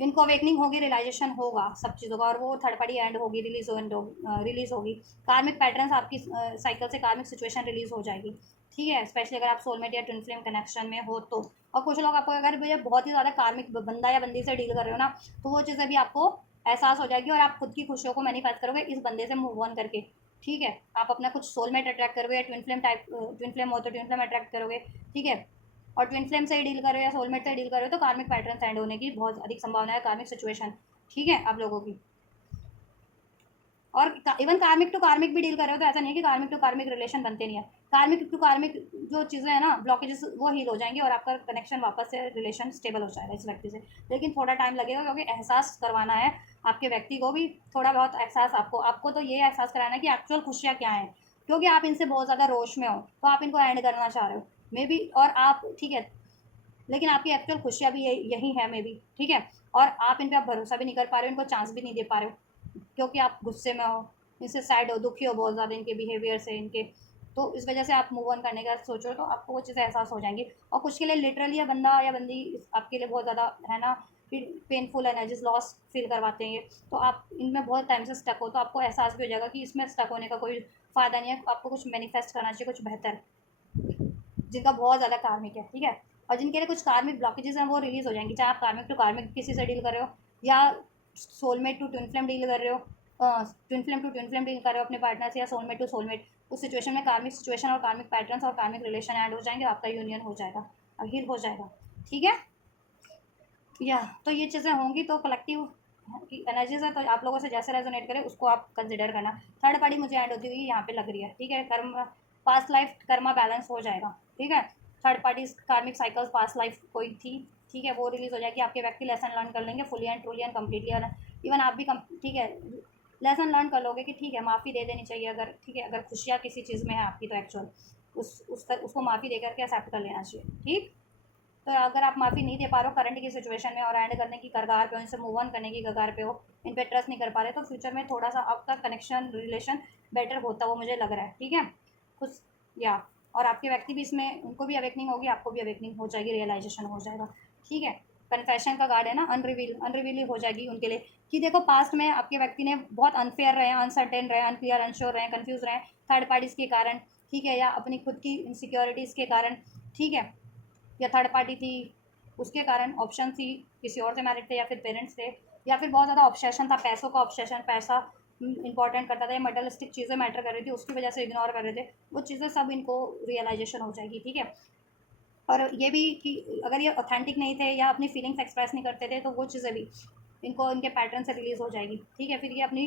इनको अवेकनिंग होगी, रियलाइजेशन होगा सब चीज़ों का, और वो थर्ड पार्टी एंड होगी, रिलीज होगी, कार्मिक पैटर्न्स आपकी साइकिल से, कार्मिक सिचुएशन रिलीज हो जाएगी, ठीक है, स्पेशली अगर आप सोलमेट या ट्विन फ्लेम कनेक्शन में हो तो, और कुछ लोग आपको अगर भैया बहुत ही ज़्यादा कार्मिक बंदा या बंदी से डील कर रहे हो ना, तो वो चीज़ें भी आपको एहसास हो जाएगी, और आप खुद की खुशियों को मैनिफेस्ट करोगे इस बंदे से मूव ऑन करके, ठीक है, आप अपना कुछ सोलमेट अट्रैक्ट करोगे, या ट्विन फ्लेम हो तो ट्विन फ्लेम अट्रैक्ट करोगे, ठीक है, और ट्विन फ्लेम से ही डील कर रहे हो या सोलमेट से डील कर रहे हो तो कार्मिक पैटर्न एंड होने की बहुत अधिक संभावना है, कार्मिक सिचुएशन, ठीक है, आप लोगों की। और इवन कार्मिक टू कार्मिक भी डील कर रहे हो तो ऐसा नहीं है कि कार्मिक टू कार्मिक रिलेशन बनते नहीं है, कार्मिक टू कार्मिक जो चीज़ें हैं ना, ब्लॉकेजेस, वो हील हो जाएंगे, और आपका कनेक्शन वापस से, रिलेशन स्टेबल हो जाएगा इस व्यक्ति से, लेकिन थोड़ा टाइम लगेगा, क्योंकि एहसास करवाना है आपके व्यक्ति को भी, थोड़ा बहुत एहसास, आपको तो ये एहसास कराना है कि एक्चुअल खुशियाँ क्या हैं, क्योंकि आप इनसे बहुत ज़्यादा रोश में हो, तो आप इनको एंड करना चाह रहे हो मे बी, और आप, ठीक है, लेकिन आपकी एक्चुअल खुशियाँ भी यही है मे बी, ठीक है, और आप इन पर आप भरोसा भी नहीं कर पा रहे हो, इनको चांस भी नहीं दे पा रहे हो, क्योंकि आप गुस्से में हो, इनसे सैड हो, दुखी हो बहुत ज़्यादा इनके बिहेवियर से, इनके, तो इस वजह से आप मूव ऑन करने का सोचो तो आपको वो चीज़ें एहसास हो जाएंगी। और कुछ के लिए लिटरली या बंदा या बंदी आपके लिए बहुत ज़्यादा है ना, फिर पेनफुल एनर्जीज लॉस फील करवाते हैं ये, तो आप इनमें बहुत टाइम से स्टक हो तो आपको एहसास भी हो जाएगा कि इसमें स्टक होने का कोई फ़ायदा नहीं है, आपको कुछ मैनिफेस्ट करना चाहिए, कुछ बेहतर, जिनका बहुत ज़्यादा कार्मिक है, ठीक है। और जिनके लिए कुछ कार्मिक ब्लॉकेजेस हैं वो रिलीज़ हो जाएंगी, चाहे आप कार्मिक टू कार्मिक किसी से डील कर रहे हो या soulmate to twin flame deal कर रहे हो, twin flame to twin flame deal कर रहे हो अपने पार्टनर से, या सोलमेट टू सोलमेट, उस सिचुएशन में कार्मिक सिचुएशन और कार्मिक पैटर्न्स और कार्मिक रिलेशन ऐड हो जाएंगे, आपका यूनियन हो जाएगा और हील हो जाएगा, ठीक है। या तो ये चीज़ें होंगी तो कलेक्टिव की एनर्जीज है, तो आप लोगों से जैसे रेजोनेट करें उसको आप कंसिडर करना। थर्ड पार्टी मुझे ऐड होती हुई यहाँ पे लग रही है, ठीक है। कर्म, पास्ट लाइफ कर्मा बैलेंस हो जाएगा, ठीक है। थर्ड पार्टी कार्मिक साइकिल्स पास्ट लाइफ कोई थी, ठीक है, वो रिलीज हो जाएगी, आपके व्यक्ति लेसन लर्न कर लेंगे fully and truly and completely, और इवन आप भी ठीक है लेसन लर्न कर लोगे कि ठीक है माफ़ी दे देनी चाहिए, अगर ठीक है अगर खुशियाँ किसी चीज़ में है आपकी तो एक्चुअल उसको माफ़ी दे करके एक्सेप्ट कर लेना चाहिए, ठीक। तो अगर आप माफ़ी नहीं दे पा रहे हो करंट की सिचुएशन में और एंड करने की कगार पे हो, इनसे मूव ऑन करने की कगार पे हो, इन पे ट्रस्ट नहीं कर पा रहे, तो फ्यूचर में थोड़ा सा आपका कनेक्शन रिलेशन बेटर होता हुआ मुझे लग रहा है, ठीक है। कुछ या और आपके व्यक्ति भी इसमें, उनको भी अवेकनिंग होगी, आपको भी अवेकनिंग हो जाएगी, रियलाइजेशन हो जाएगा, ठीक है। कन्फेशन का कार्ड है ना, अनरिवील ही हो जाएगी उनके लिए कि देखो पास्ट में आपके व्यक्ति ने बहुत अनफेयर रहे, अनसर्टेन रहे, अनक्लियर, अनश्योर रहे, कन्फ्यूज रहे थर्ड पार्टीज़ के कारण, ठीक है, या अपनी खुद की इनसिक्योरिटीज़ के कारण, ठीक है, या थर्ड पार्टी थी उसके कारण, ऑप्शन थी किसी और से मैरिड थे या फिर पेरेंट्स थे, या फिर बहुत ज़्यादा ऑब्सेशन था, पैसों का ऑब्सेशन, पैसा इंपॉर्टेंट करता था या मटेरियलिस्टिक चीज़ें मैटर कर रही थी उसकी वजह से इग्नोर कर रहे थे, वो चीज़ें सब इनको रियलाइजेशन हो जाएगी, ठीक है। और ये भी कि अगर ये ऑथेंटिक नहीं थे या अपनी फीलिंग्स एक्सप्रेस नहीं करते थे तो वो चीज़ें भी इनको इनके पैटर्न से रिलीज़ हो जाएगी, ठीक है। फिर ये अपनी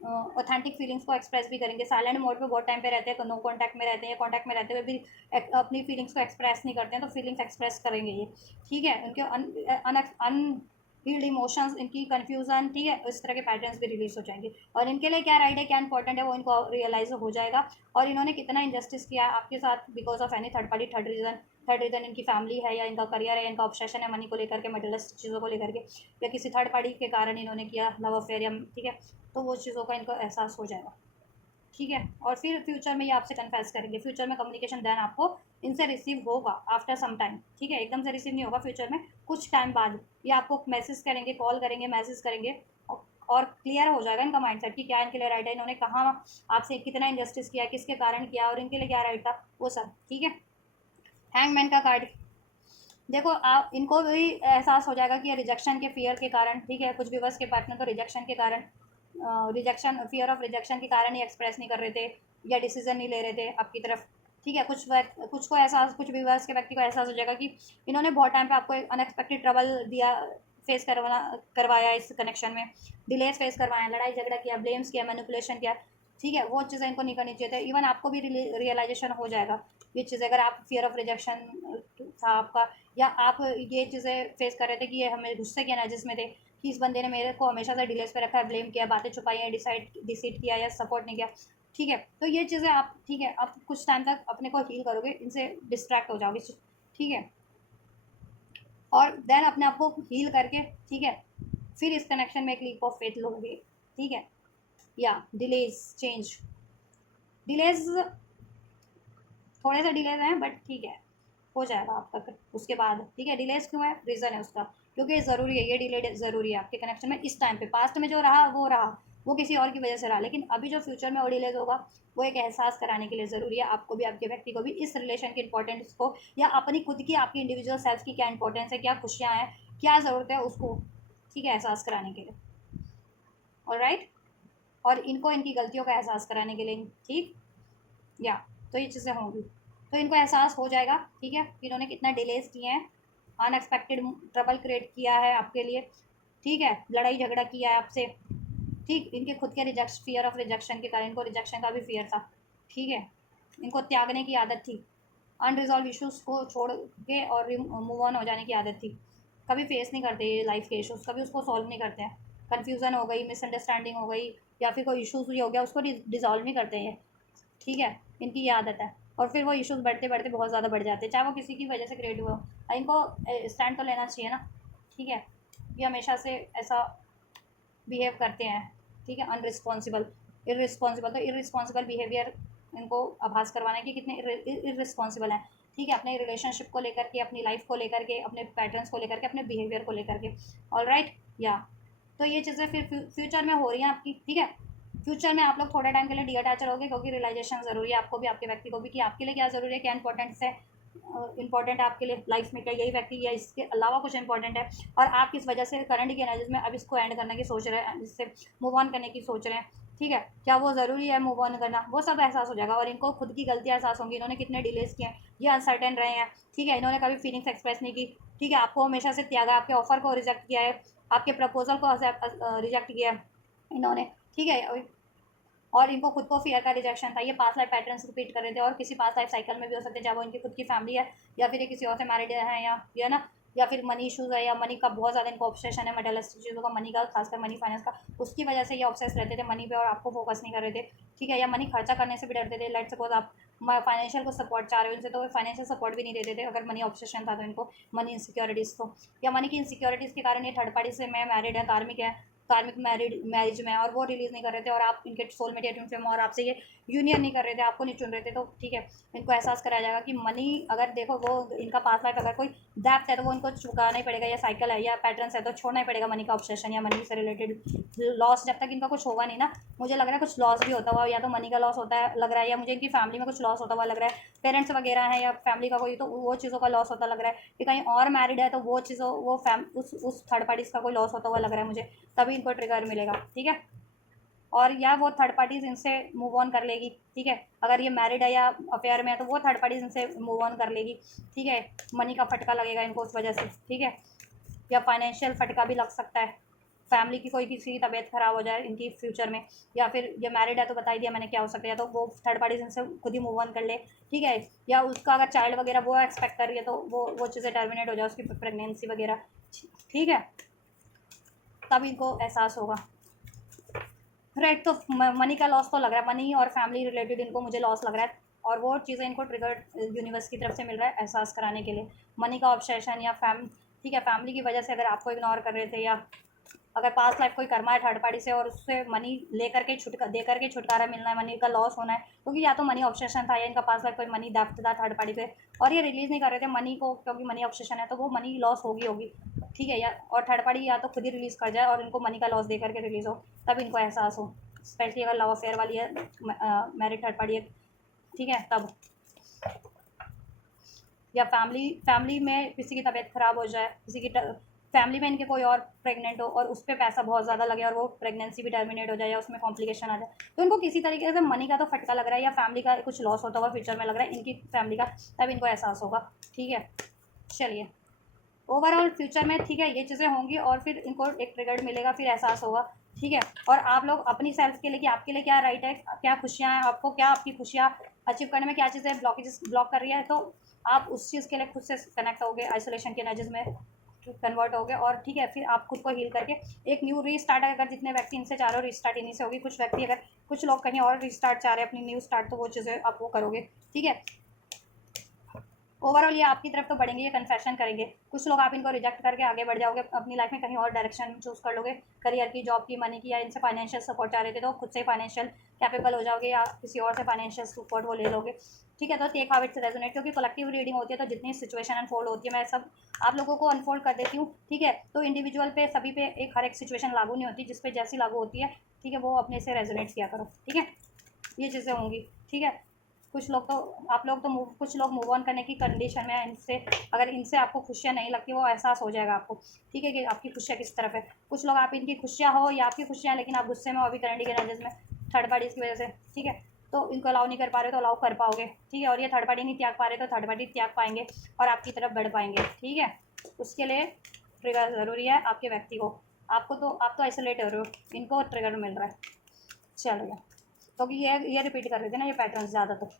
ऑथेंटिक फीलिंग्स को एक्सप्रेस भी करेंगे, साइलेंट मोड पे बहुत टाइम पे रहते हैं, नो कॉन्टैक्ट में रहते हैं, या कॉन्टैक्ट में रहते हुए भी अपनी फीलिंग्स को एक्सप्रेस नहीं करते हैं, तो फीलिंग्स एक्सप्रेस करेंगे ये, ठीक है। उनके हील्ड इमोशंस, इनकी कन्फ्यूजन, ठीक है, इस तरह के पैटर्न्स भी रिलीज हो जाएंगे, और इनके लिए क्या राइट है क्या इंपॉर्टेंट है वो इनको रियलाइज हो जाएगा, और इन्होंने कितना इंजस्टिस किया आपके साथ because of any third party, third reason इनकी फैमिली है या इनका करियर है, इनका ऑब्सेशन है मनी को लेकर के, मटेरियलिस्टिक चीज़ों को लेकर के, या किसी थर्ड पार्टी के कारण इन्होंने किया लव अफेयर या, ठीक है, तो वो चीज़ों का इनको एहसास हो जाएगा, ठीक है। और फिर फ्यूचर में ये आपसे कन्फेस करेंगे, फ्यूचर में कम्युनिकेशन देन आपको इनसे रिसीव होगा आफ्टर सम टाइम, ठीक है, एकदम से रिसीव नहीं होगा, फ्यूचर में कुछ टाइम बाद ये आपको मैसेज करेंगे, कॉल करेंगे, मैसेज करेंगे, और क्लियर हो जाएगा इनका माइंडसेट कि क्या इनके लिए राइट है, इन्होंने कहाँ आपसे कितना इंजस्टिस किया, किसके कारण किया, और इनके लिए क्या राइट था, वो सब, ठीक है। हैंगमैन का कार्ड, देखो आप इनको भी एहसास हो जाएगा कि रिजेक्शन के फियर के कारण, ठीक है, कुछ व्यूवर्स के पार्टनर तो रिजेक्शन के कारण, रिजेक्शन फियर ऑफ रिजेक्शन के कारण ही एक्सप्रेस नहीं कर रहे थे या डिसीजन नहीं ले रहे थे आपकी तरफ, ठीक है। कुछ को एहसास, कुछ व्यूवर्स के व्यक्ति को एहसास हो जाएगा कि इन्होंने बहुत टाइम पे आपको एक अनएक्सपेक्टेड ट्रबल दिया, फेस करवाया इस कनेक्शन में, डिलेस फेस करवाया, लड़ाई झगड़ा किया, ब्लेम्स किया, मैनिपुलेशन किया, ठीक है, वो चीज़ें इनको नहीं करनी चाहिए थे। इवन आपको भी रियलाइजेशन हो जाएगा ये चीज़, अगर आप फियर ऑफ रिजेक्शन था आपका, या आप ये चीज़ें फेस कर रहे थे कि ये हमें गुस्से की एनर्जीज में थे कि इस बंदे ने मेरे को हमेशा से डिलेस पे रखा है, ब्लेम किया, बातें छुपाई हैं, डिसाइड किया या सपोर्ट नहीं किया, ठीक है। तो ये चीज़ें आप, ठीक है, आप कुछ टाइम तक अपने को हील करोगे, इनसे डिस्ट्रैक्ट हो जाओगे, ठीक है, और देन अपने आप को हील करके, ठीक है, फिर इस कनेक्शन में एक लीप ऑफ फेथ लोगे, ठीक है। या डिलेज चेंज, डिलेज थोड़े से डिलेज हैं बट ठीक है, हो जाएगा आपका उसके बाद, ठीक है। डिलेज क्यों है, रीज़न है उसका, क्योंकि ये ज़रूरी है, ये डिले ज़रूरी है आपके कनेक्शन में इस टाइम पे, पास्ट में जो रहा वो किसी और की वजह से रहा, लेकिन अभी जो फ्यूचर में वो डिलेज होगा वो एक एहसास कराने के लिए ज़रूरी है आपको भी, आपके व्यक्ति को भी, इस रिलेशन की इंपॉर्टेंस को, या अपनी खुद की, आपकी इंडिविजुअल सेल्फ की क्या इंपॉर्टेंस है, क्या खुशियाँ हैं, क्या ज़रूरत है उसको, ठीक है, एहसास कराने के लिए, ऑलराइट, और इनको इनकी गलतियों का एहसास कराने के लिए, ठीक। या तो ये चीज़ें होंगी, तो इनको एहसास हो जाएगा, ठीक है, कि इन्होंने कितना डिलेज किए हैं, अनएक्सपेक्टेड ट्रबल क्रिएट किया है आपके लिए, ठीक है, लड़ाई झगड़ा किया है आपसे, ठीक, इनके खुद के फियर ऑफ रिजेक्शन के कारण, इनको रिजेक्शन का भी फियर था, ठीक है, इनको त्यागने की आदत थी, अनरिजॉल्व इश्यूज़ को छोड़ के और मूव ऑन हो जाने की आदत थी, कभी फेस नहीं करते ये लाइफ के इश्यूज़, कभी उसको सॉल्व नहीं करते हैं, कन्फ्यूज़न हो गई, मिसअंडरस्टैंडिंग हो गई, या फिर कोई इशूज़ भी हो गया उसको डिजॉल्व नहीं करते हैं, ठीक है, इनकी ये आदत है, और फिर वो इश्यूज़ बढ़ते बढ़ते बहुत ज़्यादा बढ़ जाते हैं, चाहे वो किसी की वजह से क्रिएट हुआ हो, इनको स्टैंड तो लेना चाहिए ना, ठीक है। ये हमेशा से ऐसा बिहेव करते हैं, ठीक है, अनरिस्पॉन्सिबल, इररिस्पॉन्सिबल, तो इररिस्पॉन्सिबल बिहेवियर इनको आभास करवाना है कि कितने इररिस्पॉन्सिबल हैं, ठीक है, अपने रिलेशनशिप को लेकर के, अपनी लाइफ को लेकर के, अपने पैटर्न्स को लेकर के, अपने बिहेवियर को लेकर के। ऑलराइट, या तो ये चीज़ें फिर फ्यूचर में हो रही हैं आपकी, ठीक है। फ्यूचर में आप लोग थोड़े टाइम के लिए डी अटैच रहोगे, क्योंकि रियलाइजेशन ज़रूरी है आपको भी, आपके व्यक्ति को भी, कि आपके लिए क्या ज़रूरी है, क्या इंपॉर्टेंस है, इंपॉर्टेंट है आपके लिए लाइफ में, क्या यही व्यक्ति या इसके अलावा कुछ इंपॉर्टेंट है, और आप किस वजह से करंट की एनर्जीज में अब इसको एंड करने की सोच रहे हैं, इससे मूव ऑन करने की सोच रहे हैं, ठीक है, क्या वो ज़रूरी है मूव ऑन करना, वो सब एहसास हो जाएगा। और इनको खुद की गलतियाँ एहसास होंगी, इन्होंने कितने डिलेज किए हैं, ये अनसर्टेन रहे हैं, ठीक है, इन्होंने कभी फीलिंग्स एक्सप्रेस नहीं की, ठीक है, आपको हमेशा से त्यागा, आपके ऑफर को रिजेक्ट किया है, आपके प्रपोजल को रिजेक्ट किया है इन्होंने, ठीक है, और इनको खुद को फियर का रिजेक्शन था, ये पास्ट लाइफ पैटर्न्स रिपीट कर रहे थे, और किसी पास्ट लाइफ साइकिल में भी हो सकते हैं, जब वो इनकी खुद की फैमिली है, या फिर ये किसी और से मैरिड है, या ये है ना, या फिर मनी इशूज़ है, या मनी का बहुत ज़्यादा इनको ऑब्सेशन है, मटेरियलिस्टिक चीज़ों का, मनी का, खासकर मनी फाइनेंस का, उसकी वजह से ये ऑब्सेस रहते थे मनी पे और आपको फोकस नहीं कर रहे थे, ठीक है, या मनी खर्चा करने से भी डरते थे। लेट्स सपोज आप फाइनेंशियल को सपोर्ट चाह रहे हो उनसे, तो वो फाइनेंशियल सपोर्ट भी नहीं देते थे अगर मनी ऑब्सेशन था तो इनको, मनी इनसिक्योरिटीज़ को, या मनी की इनसिक्योरिटीज़ के कारण ये थर्ड पार्टी से मैं मैरिड है, कार्मिक मैरिज में, और वो रिलीज़ नहीं कर रहे थे, और आप इनके सोलमेट या ट्विन फ्लेम, और आपसे ये यूनियन नहीं कर रहे थे, आपको नहीं चुन रहे थे, तो ठीक है, इनको एहसास कराया जाएगा कि मनी, अगर देखो वो इनका पास लाइफ अगर कोई डेप्थ है तो वो इनको चुकाना ही पड़ेगा, या साइकिल है या पैटर्न्स है तो छोड़ना ही पड़ेगा मनी का ऑब्सेशन या मनी से रिलेटेड लॉस, जब तक इनका कुछ होगा नहीं ना। मुझे लग रहा है कुछ लॉस भी होता हुआ, या तो मनी का लॉस होता है लग रहा है, या मुझे इनकी फैमिली में कुछ लॉस होता हुआ लग रहा है, पेरेंट्स वगैरह हैं या फैमिली का कोई, तो वो चीज़ों का लॉस होता लग रहा है, कि कहीं और मैरिड है तो वो चीज़ों वो उस थर्ड पार्टीज़ का कोई लॉस होता हुआ लग रहा है मुझे, तभी इनको ट्रिगर मिलेगा, ठीक है। और या वो थर्ड पार्टीज इनसे मूव ऑन कर लेगी, ठीक है, अगर ये मैरिड है या अफेयर में है तो वो थर्ड पार्टीज इनसे मूव ऑन कर लेगी, ठीक है, मनी का फटका लगेगा इनको उस वजह से, ठीक है, या फाइनेंशियल फटका भी लग सकता है, फैमिली की कोई किसी की तबीयत खराब हो जाए इनकी फ्यूचर में, या फिर ये मैरिड है तो बता ही दिया मैंने क्या हो सकता है, या तो वो थर्ड पार्टीज इनसे खुद ही मूव ऑन कर ले, ठीक है, या उसका अगर चाइल्ड वगैरह वो एक्सपेक्ट कर रही है तो वो चीज़ें टर्मिनेट हो जाए, उसकी प्रेगनेंसी वगैरह, ठीक है, तब इनको एहसास होगा। राइट, तो मनी का लॉस तो लग रहा है, मनी और फैमिली रिलेटेड इनको मुझे लॉस लग रहा है, और वो चीज़ें इनको ट्रिगर यूनिवर्स की तरफ से मिल रहा है एहसास कराने के लिए, मनी का ऑब्सेशन या ठीक है, फैमिली की वजह से अगर आपको इग्नोर कर रहे थे, या अगर पास्ट लाइफ कोई कर्मा है थर्ड पार्टी से और उससे मनी दे करके छुटकारा मिलना है, मनी का लॉस होना है, क्योंकि या तो मनी ऑब्सेशन था या इनका पास्ट लाइफ कोई मनी डेप्थ था थर्ड पार्टी पे, और ये रिलीज़ नहीं कर रहे थे मनी को, क्योंकि मनी ऑब्सेशन है तो वो मनी लॉस होगी, ठीक है, या और थर्ड पार्टी या तो खुद ही रिलीज़ कर जाए और इनको मनी का लॉस दे करके रिलीज़ हो, तब इनको एहसास हो, स्पेशली अगर लव अफेयर वाली है, मैरिड थर्ड पार्टी है, ठीक है, तब, या फैमिली में किसी की तबीयत ख़राब हो जाए, किसी की फैमिली में इनके कोई और प्रेग्नेंट हो और उस पर पैसा बहुत ज़्यादा लगे और वो प्रेगनेंसी भी टर्मिनेट हो जाए या उसमें कॉम्प्लिकेशन आ जाए, तो इनको किसी तरीके से मनी का तो फटका लग रहा है, या फैमिली का कुछ लॉस होता हुआ फ्यूचर में लग रहा है इनकी फैमिली का, तब इनको एहसास होगा, ठीक है। चलिए, ओवरऑल फ्यूचर में, ठीक है, ये चीज़ें होंगी और फिर इनको एक ट्रिगर मिलेगा, फिर एहसास होगा, ठीक है, और आप लोग अपनी सेल्फ के लिए कि आपके लिए क्या राइट है, क्या खुशियाँ हैं आपको, क्या आपकी खुशियाँ अचीव करने में क्या चीज़ें ब्लॉक कर रही है, तो आप उस चीज़ के लिए खुद से कनेक्ट होगे, आइसोलेशन के एनर्जीज में कन्वर्ट हो गए, और ठीक है, फिर आप खुद को हील करके एक न्यू रीस्टार्ट, अगर जितने व्यक्ति इनसे चाह रहे हो रीस्टार्ट इन्हीं से होगी, कुछ व्यक्ति अगर कुछ लोग कहीं और रीस्टार्ट चाह रहे हैं अपनी न्यू स्टार्ट, तो वो चीज़ें आप वो करोगे, ठीक है। ओवरऑल ये आपकी तरफ तो बढ़ेंगे, ये कन्फेशन करेंगे, कुछ लोग आप इनको रिजेक्ट करके आगे बढ़ जाओगे अपनी लाइफ में, कहीं और डायरेक्शन चूज़ कर लोगे, करियर की, जॉब की, मनी की, या इनसे फाइनेंशियल सपोर्ट चाह रहे थे तो खुद से फाइनेंशियल कैपेबल हो जाओगे, या किसी और से फाइनेंशियल सपोर्ट वो ले लोगे, ठीक है। तो टेक हाउ इट्स रेजोनेट, क्योंकि कलेक्टिव रीडिंग होती है तो जितनी सिचुएशन अनफोल्ड होती है मैं सब आप लोगों को अनफोल्ड कर देती हूँ, ठीक है, तो इंडिविजुअल पे सभी पे एक हर एक सिचुएशन लागू नहीं होती, जिस पे जैसी लागू होती है, ठीक है, वो अपने से रेजोनेट किया करो, ठीक है, ये चीज़ें होंगी, ठीक है। कुछ लोग तो आप लोग तो कुछ लोग मूव ऑन करने की कंडीशन में हैं इनसे, अगर इनसे आपको खुशियाँ नहीं लगती, वो एहसास हो जाएगा आपको, ठीक है, कि आपकी खुशियाँ किस तरफ है। कुछ लोग आप इनकी खुशियाँ हो या आपकी खुशियाँ, लेकिन आप गुस्से में हो अभी करंट के एनर्जीज में थर्ड पार्टीज़ की वजह से, ठीक है, तो इनको अलाउ नहीं कर पा रहे तो अलाउ कर पाओगे, ठीक है, और ये थर्ड पार्टी नहीं त्याग पा रहे तो थर्ड पार्टी त्याग पाएंगे और आपकी तरफ बढ़ पाएंगे, ठीक है। उसके लिए ट्रिगर ज़रूरी है आपके व्यक्ति को, आपको तो आप तो आइसोलेट हो रहे हो, इनको ट्रिगर मिल रहा है, चलो, क्योंकि ये रिपीट कर रहे थे ना, ये पैटर्न ज़्यादा तो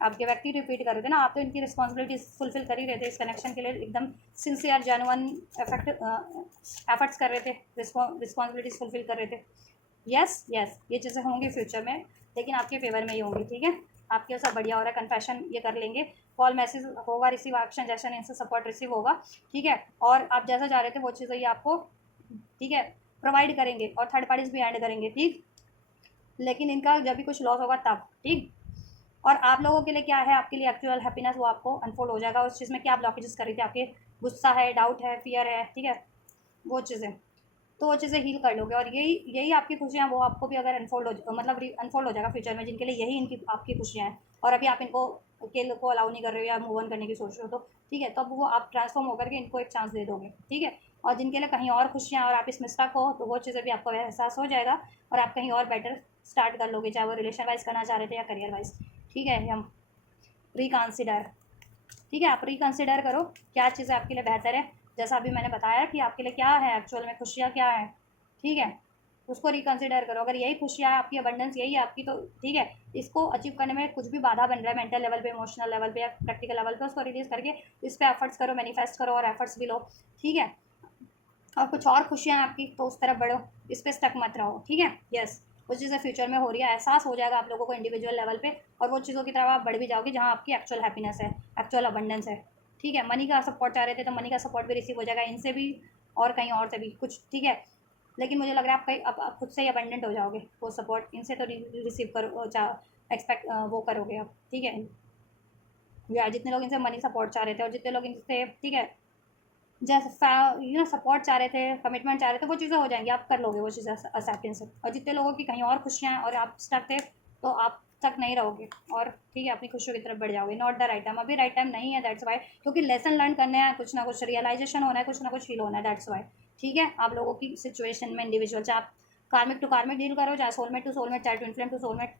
आपके व्यक्ति रिपीट कर रहे थे ना, आप तो इनकी रिस्पॉन्सिबिलिटीज फुलफिल कर ही रहे थे, इस कनेक्शन के लिए एकदम सिंसियर जेन्युइन एफर्ट्स कर रहे थे, रिस्पॉन्सिबिलिटीज फुलफिल कर रहे थे, यस यस, ये चीज़ें होंगी फ्यूचर में, लेकिन आपके फेवर में ही होंगी, ठीक है, आपके सब बढ़िया हो रहा है, कन्फेशन ये कर लेंगे, कॉल मैसेज होगा, रिसीव एक्शन जैसा इनसे सपोर्ट रिसीव होगा, ठीक है, और आप जैसा चाह रहे थे वो चीज़ें ये आपको, ठीक है, प्रोवाइड करेंगे और थर्ड पार्टीज भी एंड करेंगे, ठीक, लेकिन इनका जब भी कुछ लॉस होगा तब, ठीक। और आप लोगों के लिए क्या है, आपके लिए एक्चुअल हैप्पीनेस वो आपको अनफोल्ड हो जाएगा। उस चीज़ में क्या ब्लॉकेजेस कर रही थी, आपके गुस्सा है, डाउट है, फियर है, ठीक है, वो चीज़ें, तो वो चीज़ें हील कर लोगे। और यही यही आपकी खुशियाँ वो आपको भी अगर अनफोल्ड हो मतलब अनफोल्ड हो जाएगा फ्यूचर में, जिनके लिए यही इनकी आपकी खुशियाँ हैं और अभी आप इनको के को अलाउ नहीं कर रहे हो या मूव ऑन करने की सोच रहे हो, तो ठीक है, तब वो आप ट्रांसफॉर्म होकर के इनको एक चांस दे दोगे, ठीक है। और जिनके लिए कहीं और खुशियाँ और आप इसमें स्टक हो, तो वो चीज़ें भी आपको एहसास हो जाएगा और आप कहीं और बेटर स्टार्ट कर लोगे, चाहे वो रिलेशन वाइज करना चाह रहे थे या करियर वाइज, ठीक है। हम रिकन्सिडर, ठीक है, आप रिकन्सिडर करो क्या चीज़ें आपके लिए बेहतर है, जैसा अभी मैंने बताया कि आपके लिए क्या है एक्चुअल में खुशियाँ क्या है, ठीक है, उसको रिकन्सिडर करो। अगर यही खुशियाँ आपकी, अबंडेंस यही है आपकी, तो ठीक है, इसको अचीव करने में कुछ भी बाधा बन रहा है मेंटल लेवल पे, इमोशनल लेवल पे या प्रैक्टिकल लेवल पे, उसको रिलीज करके इस पर एफर्ट्स करो, मैनिफेस्ट करो और एफर्ट्स भी लो, ठीक है। और कुछ और खुशियाँ हैं आपकी, तो उस तरफ बढ़ो, इस पर स्टक मत रहो, ठीक है। यस, वो चीज़ें फ्यूचर में हो रही है, एहसास हो जाएगा आप लोगों को इंडिविजुअल लेवल पे, और वो चीज़ों की तरफ आप बढ़ भी जाओगे जहाँ आपकी एक्चुअल हैप्पीनेस है, एक्चुअल अबंडेंस है, ठीक है। मनी का सपोर्ट चाह रहे थे, तो मनी का सपोर्ट भी रिसीव हो जाएगा इनसे भी और कहीं और से भी कुछ, ठीक है। लेकिन मुझे लग रहा है आप कहीं आप खुद से ही अबंडेंट हो जाओगे, वो सपोर्ट इनसे तो रिसीव करो, एक्सपेक्ट वो करोगे आप, ठीक है। या जितने लोग इनसे मनी सपोर्ट चाह रहे थे और जितने लोग इनसे, ठीक है, जैसे सपोर्ट चाह रहे थे, कमिटमेंट चाह रहे थे, वो चीज़ें हो जाएंगी, आप कर लोगे वो चीज़ें एक्सेप्टेंस से। और जितने लोगों की कहीं और खुशियाँ हैं और आप स्टक थे, तो आप तक नहीं रहोगे और ठीक है अपनी खुशियों की तरफ बढ़ जाओगे। नॉट द राइट टाइम, अभी राइट टाइम नहीं है, दैट्स वाई, क्योंकि लेसन लर्न करने हैं, कुछ ना कुछ रियलाइजेशन होना है, कुछ ना कुछ फील होना है, दैट्स वाई, ठीक है। आप लोगों की सिचुएशन में इंडिविजुअल, चाहे आप कार्मिक टू कार्मिक डील करो, चाहे सोलमेट टू सोलमेट, चाहे ट्विन फ्लेम टू सोलमेट,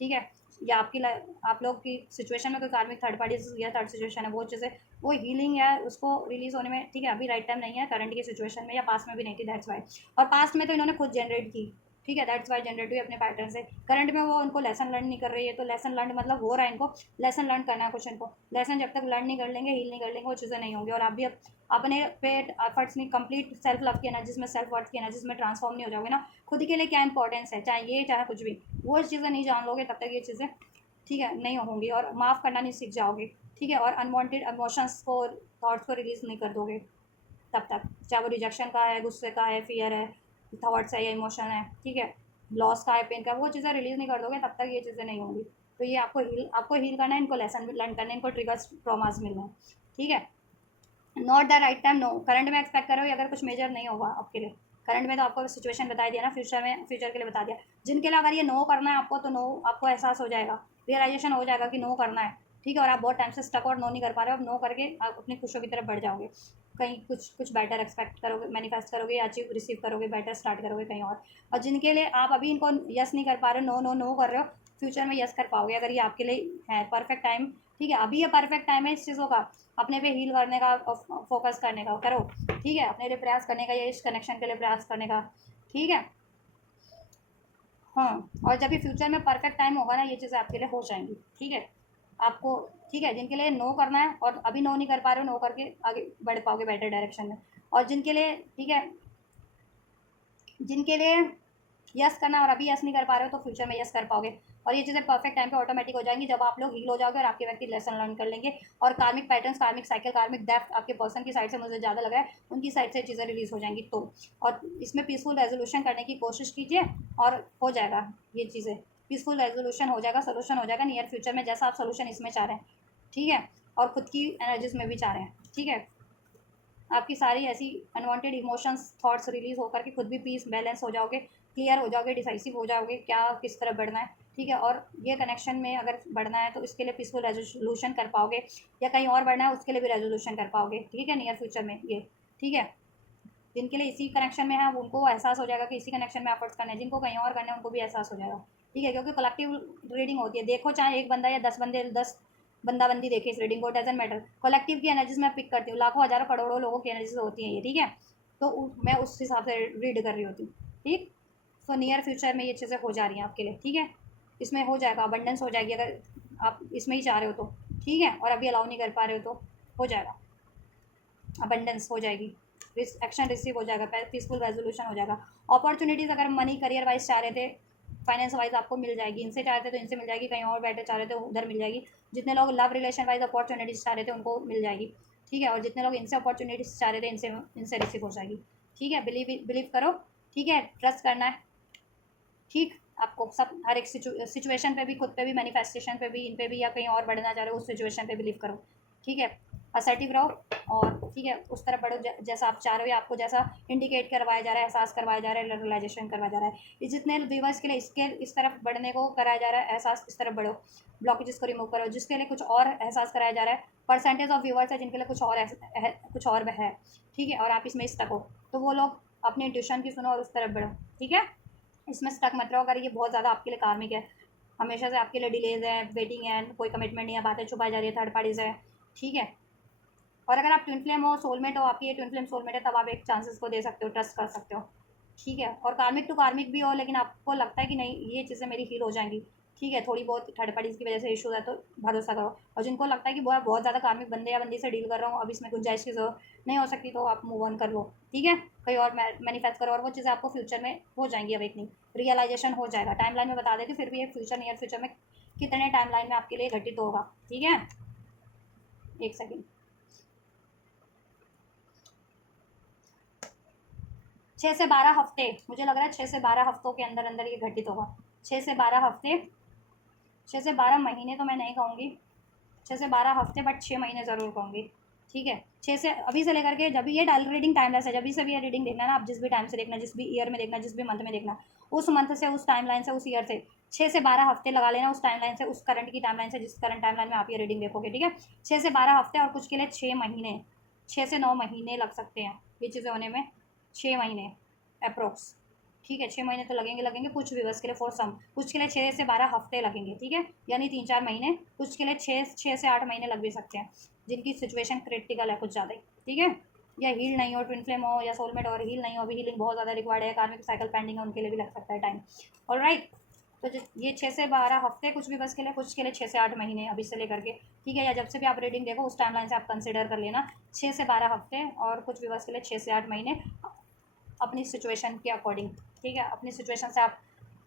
ठीक है, या आप लोग की सिचुएशन में कोई कार्मिक थर्ड पार्टी या थर्ड सिचुएशन है, वो चीज़ें, वो हीलिंग है, उसको रिलीज होने में, ठीक है, अभी राइट टाइम नहीं है करंट की सिचुएशन में, या पास्ट में भी नहीं थी, दैट्स वाई। और पास्ट में तो इन्होंने खुद जनरेट की, ठीक है, दैट्स वाई जनरेट हुई अपने पैटर्न से। करंट में वो उनको लेसन लर्न नहीं कर रही है, तो लेसन लर्न मतलब हो रहा है इनको, लेसन लर्न करना है कुछ इनको। लेसन जब तक लर्न नहीं कर लेंगे, हील नहीं कर लेंगे, वो चीज़ें नहीं होंगी। और आप भी अपने पे एफर्ट्स नहीं, कंप्लीट सेल्फ लव की एनर्जी में, सेल्फ वर्थ की एनर्जी में ट्रांसफॉर्म नहीं हो जाओगे ना, खुद के लिए क्या इंपॉर्टेंस है, चाहे ये चाहे कुछ भी, वो चीज़ें नहीं जान लोगे तब तक ये चीज़ें, ठीक है, नहीं होंगी। और माफ़ करना नहीं सीख जाओगे, ठीक है। और अनवांटेड इमोशंस को, थॉट्स को रिलीज़ नहीं कर दोगे तब तक, चाहे वो रिजेक्शन का है, गुस्से का है, फियर है, थॉट्स है या इमोशन है, ठीक है, लॉस का है, पेन का, वो चीज़ें रिलीज़ नहीं कर दोगे तब तक ये चीज़ें नहीं होंगी। तो ये आपको हील करना है, इनको लेसन लर्न करना है, इनको ट्रिगर्स ट्रॉमास मिलना है, ठीक है। Not the right time, no. Current में एक्सपेक्ट करो अगर कुछ मेजर नहीं होगा आपके लिए, करंट में तो आपको सिचुएशन बता दिया ना, फ्यूचर में, फ्यूचर के लिए बता दिया। जिनके लिए अगर ये नो करना है आपको, तो नो आपको एहसास हो जाएगा, रियलाइजेशन हो जाएगा कि नो करना है, ठीक है। और आप बहुत टाइम से स्टक और नो नहीं कर पा रहे हो, अब नो करके आप अपनी खुशियों की तरफ बढ़ जाओगे, कहीं कुछ बेटर एक्सपेक्ट करोगे, मैनिफेस्ट करोगे या अचीव रिसीव करोगे, बेटर स्टार्ट करोगे कहीं और जिनके लिए आप अभी इनको यस नहीं कर पा रहे हो, नो नो नो कर रहे हो, फ्यूचर में यस कर पाओगे अगर ये आपके लिए है परफेक्ट टाइम, ठीक है। अभी ये परफेक्ट टाइम है इस चीज़ों का, अपने पे हील करने का, फोकस करने का करो, ठीक है, अपने लिए प्रयास करने का, ये इस कनेक्शन के लिए प्रयास करने का, ठीक है। हाँ, और जब भी फ्यूचर में परफेक्ट टाइम होगा ना, ये चीज़ें आपके लिए हो जाएंगी, ठीक है, आपको, ठीक है। जिनके लिए नो करना है और अभी नो नहीं कर पा रहे हो, नो करके आगे बढ़ पाओगे बेटर डायरेक्शन में। और जिनके लिए, ठीक है, जिनके लिए यस करना और अभी यस नहीं कर पा रहे हो, तो फ्यूचर में यस कर पाओगे। और ये चीज़ें परफेक्ट टाइम पे ऑटोमेटिक हो जाएंगी जब आप लोग हील हो जाओगे और आपके व्यक्ति लेसन लर्न कर लेंगे। और कार्मिक पैटर्न्स, कार्मिक साइकिल, कार्मिक डेप्थ आपके पर्सन की साइड से मुझे ज़्यादा लगा है, उनकी साइड से चीज़ें रिलीज हो जाएंगी। तो और इसमें पीसफुल रेजोल्यूशन करने की कोशिश कीजिए और हो जाएगा ये चीज़ें, पीसफुल रेजोल्यूशन हो जाएगा, सोल्यूशन हो जाएगा नियर फ्यूचर में, जैसा आप सोल्यूशन इसमें चाह रहे हैं, ठीक है। और खुद की एनर्जीज में भी चाह रहे हैं, ठीक है। आपकी सारी ऐसी अनवांटेड इमोशंस, थॉट्स रिलीज होकर के खुद भी पीस बैलेंस हो जाओगे, क्लियर हो जाओगे, डिसाइसिव हो जाओगे क्या किस तरफ बढ़ना है, ठीक है। और ये कनेक्शन में अगर बढ़ना है तो इसके लिए पीसफुल रेजोल्यूशन कर पाओगे, या कहीं और बढ़ना है उसके लिए भी रेजोल्यूशन कर पाओगे, ठीक है, नियर फ्यूचर में ये, ठीक है। जिनके लिए इसी कनेक्शन में है उनको एहसास हो जाएगा कि इसी कनेक्शन में एफर्ट्स करने हैं, जिनको कहीं और करने हैं उनको भी एहसास हो जाएगा, ठीक है। क्योंकि कलेक्टिव रीडिंग होती है, देखो चाहे एक बंदा या 10 बंदे, 10 बंदी देखे इस रीडिंग को, डजेंट मैटर, कलेक्टिव की एनर्जीज मैं पिक करती हूँ, लाखों हज़ारों करोड़ों लोगों की एनर्जीज होती हैं ये, ठीक है। तो मैं उस हिसाब से रीड कर रही होती हूँ, ठीक। सो नियर फ्यूचर में ये चीज़ें हो जा रही हैं आपके लिए, ठीक है। इसमें हो जाएगा, अबंडेंस हो जाएगी अगर आप इसमें ही चाह रहे हो तो, ठीक है। और अभी अलाउ नहीं कर पा रहे हो तो हो जाएगा, अबंडेंस हो जाएगी, एक्शन रिसीव हो जाएगा, पीसफुल रेजोल्यूशन हो जाएगा। अपॉर्चुनिटीज़ अगर मनी करियर वाइज चाह रहे थे, फाइनेंस वाइज आपको मिल जाएगी, इनसे चाह रहे थे तो इनसे मिल जाएगी, कहीं और बेटर चाह रहे थे उधर मिल जाएगी। जितने लोग लव रिलेशन वाइज अपॉर्चुनिटीज़ चाह रहे थे उनको मिल जाएगी, ठीक है। और जितने लोग इनसे अपॉर्चुनिटीज़ चाह रहे थे इनसे इनसे रिसीव हो जाएगी, ठीक है। बिलीव करो, ठीक है, ट्रस्ट करना है, ठीक। आपको सब हर एक सिचुएशन पे भी, खुद पे भी, मैनिफेस्टेशन पे भी, इन पे भी, या कहीं और बढ़ना चाह रहे हो उस सिचुएशन पे बिलीव करो, ठीक है। असर्टिव रहो और ठीक है उस तरफ बढ़ो जैसा आप चाह रहे हो, या आपको जैसा इंडिकेट करवाया जा रहा है, एहसास करवाया जा रहा है, रियलाइजेशन करवाया जा रहा है। ये जितने व्यूवर्स के लिए इसके इस तरफ बढ़ने को कराया जा रहा है, एहसास इस तरफ बढ़ो, ब्लॉकेजेस को रिमूव करो। जिसके लिए कुछ और एहसास कराया जा रहा है, परसेंटेज ऑफ व्यूवर्स है जिनके लिए कुछ और कुछ और है, ठीक है, और आप इसमें स्टक हो, तो वो लोग अपने इंट्यूशन की सुनो और उस तरफ बढ़ो, ठीक है। इसमें स्टक मत रहो। अगर ये बहुत ज़्यादा आपके लिए कार्मिक है, हमेशा से आपके लिए डिलेज है, वेटिंग है, कोई कमिटमेंट नहीं है, बातें छुपाई जा रही है थर्ड पार्टी से, ठीक है। और अगर आप ट्विन फ्लेम हो, सोलमेट हो, आपकी ये ट्विन फ्लेम सोलमेट है, तब आप एक चांसेस को दे सकते हो, ट्रस्ट कर सकते हो, ठीक है। और कार्मिक टू कार्मिक भी हो, लेकिन आपको लगता है कि नहीं ये चीज़ें मेरी हील हो जाएंगी, ठीक है, थोड़ी बहुत थर्ड पार्टीज की वजह से इशूज़ है, तो भरोसा करो। और जिनको लगता है कि बहुत बहुत ज़्यादा कार्मिक बंदे या बंदी से डील कर रहा हूँ, अब इसमें गुंजाइश की जरूरत नहीं हो सकती, तो आप मूव ऑन कर लो, ठीक है, कहीं और मैनिफेस्ट करो, और वो चीज़ें आपको फ्यूचर में हो जाएंगी, अवेकनिंग, रियलाइजेशन हो जाएगा। टाइम लाइन में बता देती हूँ, फिर भी ये फ्यूचर, नियर फ्यूचर में कितने टाइम लाइन में आपके लिए घटित होगा, ठीक है। एक सेकेंड, 6 से 12 हफ्ते, मुझे लग रहा है 6 से 12 हफ्तों के अंदर अंदर ये घटित होगा। 6 से 12 हफ्ते, 6 से 12 महीने तो मैं नहीं कहूँगी, 6 से 12 हफ्ते, बट 6 महीने ज़रूर कहूँगी, ठीक है। 6 से अभी से लेकर के, जब भी ये डाल रीडिंग टाइमलेस है, जब भी से भी ये रीडिंग देखना ना, आप जिस भी टाइम से देखना, जिस भी ईयर में देखना, जिस भी मंथ में देखना, उस मंथ से, उस टाइम लाइन से, उस ईयर से 6 से 12 हफ्ते लगा लेना, उस टाइम लाइन से, उस करंट की टाइम लाइन से, जिस करंट टाइम लाइन में आप ये रीडिंग देखोगे, ठीक है। 6 से 12 हफ्ते, और कुछ के लिए 6 महीने, 6 से 9 महीने लग सकते हैं ये चीज़ें होने में, 6 महीने अप्रोक्स, ठीक है। 6 महीने तो लगेंगे लगेंगे, कुछ व्यूवर्स के लिए फॉर सम, कुछ के लिए 6 से 12 हफ्ते लगेंगे, ठीक है, यानी 3-4 महीने, कुछ के लिए 6 से 8 महीने लग भी सकते हैं, जिनकी सिचुएशन क्रिटिकल है कुछ ज़्यादा ही, ठीक है, या हील नहीं हो, ट्विन फ्लेम हो या सोलमेट और हील नहीं हो, अभी हीलिंग बहुत ज़्यादा रिक्वायर्ड है, कार्मिक साइकिल पेंडिंग है, उनके लिए भी लग सकता है टाइम, ऑलराइट। तो ये 6 से 12 हफ्ते कुछ भी बस के लिए, कुछ के लिए 6 से 8 महीने अभी से लेकर के, ठीक है, या जब से भी आप रीडिंग देखो उस टाइम लाइन से आप कंसिडर कर लेना 6 से 12 हफ्ते, और कुछ भी बस के लिए 6 से 8 महीने, अपनी सिचुएशन के अकॉर्डिंग, ठीक है। अपनी सिचुएशन से आप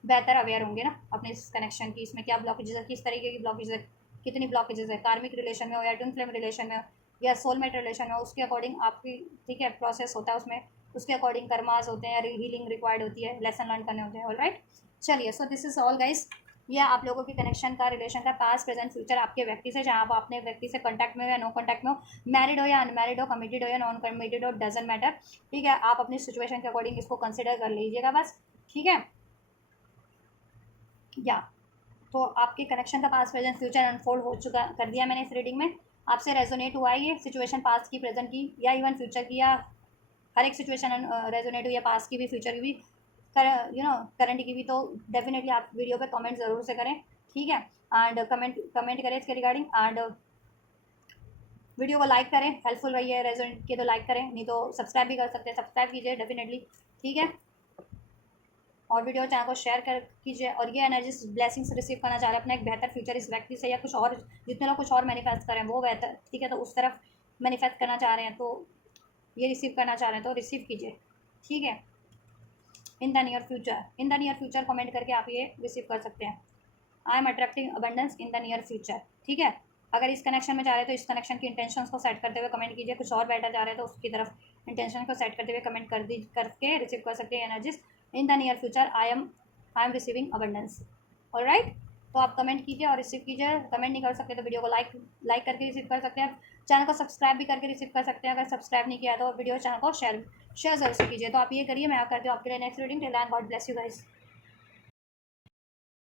बेहतर अवेयर होंगे ना अपने इस कनेक्शन की, इसमें क्या ब्लॉकेजेस है, किस तरीके की ब्लॉकेज है, कितनी ब्लॉकेजेस है, कार्मिक रिलेशन में हो या ट्विन फ्लेम रिलेशन में हो या सोलमेट रिलेशन में हो, उसके अकॉर्डिंग आपकी, ठीक है, प्रोसेस होता है उसमें, उसके अकॉर्डिंग कर्मास होते हैं, हीलिंग रिक्वायर्ड होती है, लेसन लर्न करने होते हैं, ऑलराइट। चलिए, so this is all guys, ये आप लोगों के कनेक्शन का, रिलेशन का पास्ट प्रेजेंट फ्यूचर आपके व्यक्ति से, जहाँ आप अपने व्यक्ति से कॉन्टैक्ट में हो या नो कॉन्टैक्ट में हो, मैरिड हो या अनमैरिड हो, कमिटेड हो या नॉन कमिटेड हो, डजंट मैटर, ठीक है। आप अपनी सिचुएशन के अकॉर्डिंग इसको कंसिडर कर लीजिएगा बस, ठीक है, या तो आपके कनेक्शन का पास्ट प्रेजेंट फ्यूचर अनफोल्ड हो चुका, कर दिया मैंने इस रीडिंग में। आपसे रेजोनेट हुआ है ये सिचुएशन, पास्ट की, प्रेजेंट की, या इवन फ्यूचर की, या हर एक सिचुएशन रेजोनेट हुई है, पास्ट की भी, फ्यूचर की भी, करंट की भी, तो डेफिनेटली आप वीडियो पे कमेंट ज़रूर से करें, ठीक है, एंड कमेंट करें इसके रिगार्डिंग, एंड वीडियो को लाइक करें, हेल्पफुल रही है, रेजोनेट किए तो लाइक करें, नहीं तो सब्सक्राइब भी कर सकते हैं, सब्सक्राइब कीजिए डेफिनेटली, ठीक है। और वीडियो चैनल को शेयर कर कीजिए, और ये एनर्जीज ब्लेसिंग्स रिसीव करना चाह रहे हैं अपना एक बेहतर फ्यूचर इस व्यक्ति से, या कुछ और, जितने लोग कुछ और मैनिफेस्ट करें वो बेहतर, ठीक है, तो उस तरफ मैनिफेस्ट करना चाह रहे हैं, तो ये रिसीव करना चाह रहे हैं तो रिसीव कीजिए, ठीक है। In the near future, in the near future comment करके आप ये रिसीव कर सकते हैं। I am attracting abundance in the near future, ठीक है। अगर इस कनेक्शन में जा रहे हैं तो इस कनेक्शन की इंटेंशंस को सेट करते हुए कमेंट कीजिए, कुछ और बेटर जा रहे हैं तो उसकी तरफ इंटेंशन को सेट करते हुए कमेंट करके रिसीव कर सकते हैं energies. In the near future I am receiving abundance, alright. तो आप कमेंट कीजिए और रिसीव कीजिए, कमेंट नहीं कर सकते तो वीडियो को लाइक करके रिसीव कर सकते हैं, चैनल को सब्सक्राइब भी करके रिसीव कर सकते हैं, अगर सब्सक्राइब नहीं किया तो वीडियो चैनल को शेयर ज़रूर से कीजिए। तो आप ये करिए, मैं करती हूँ आपके लिए next reading. Till then God bless you guys.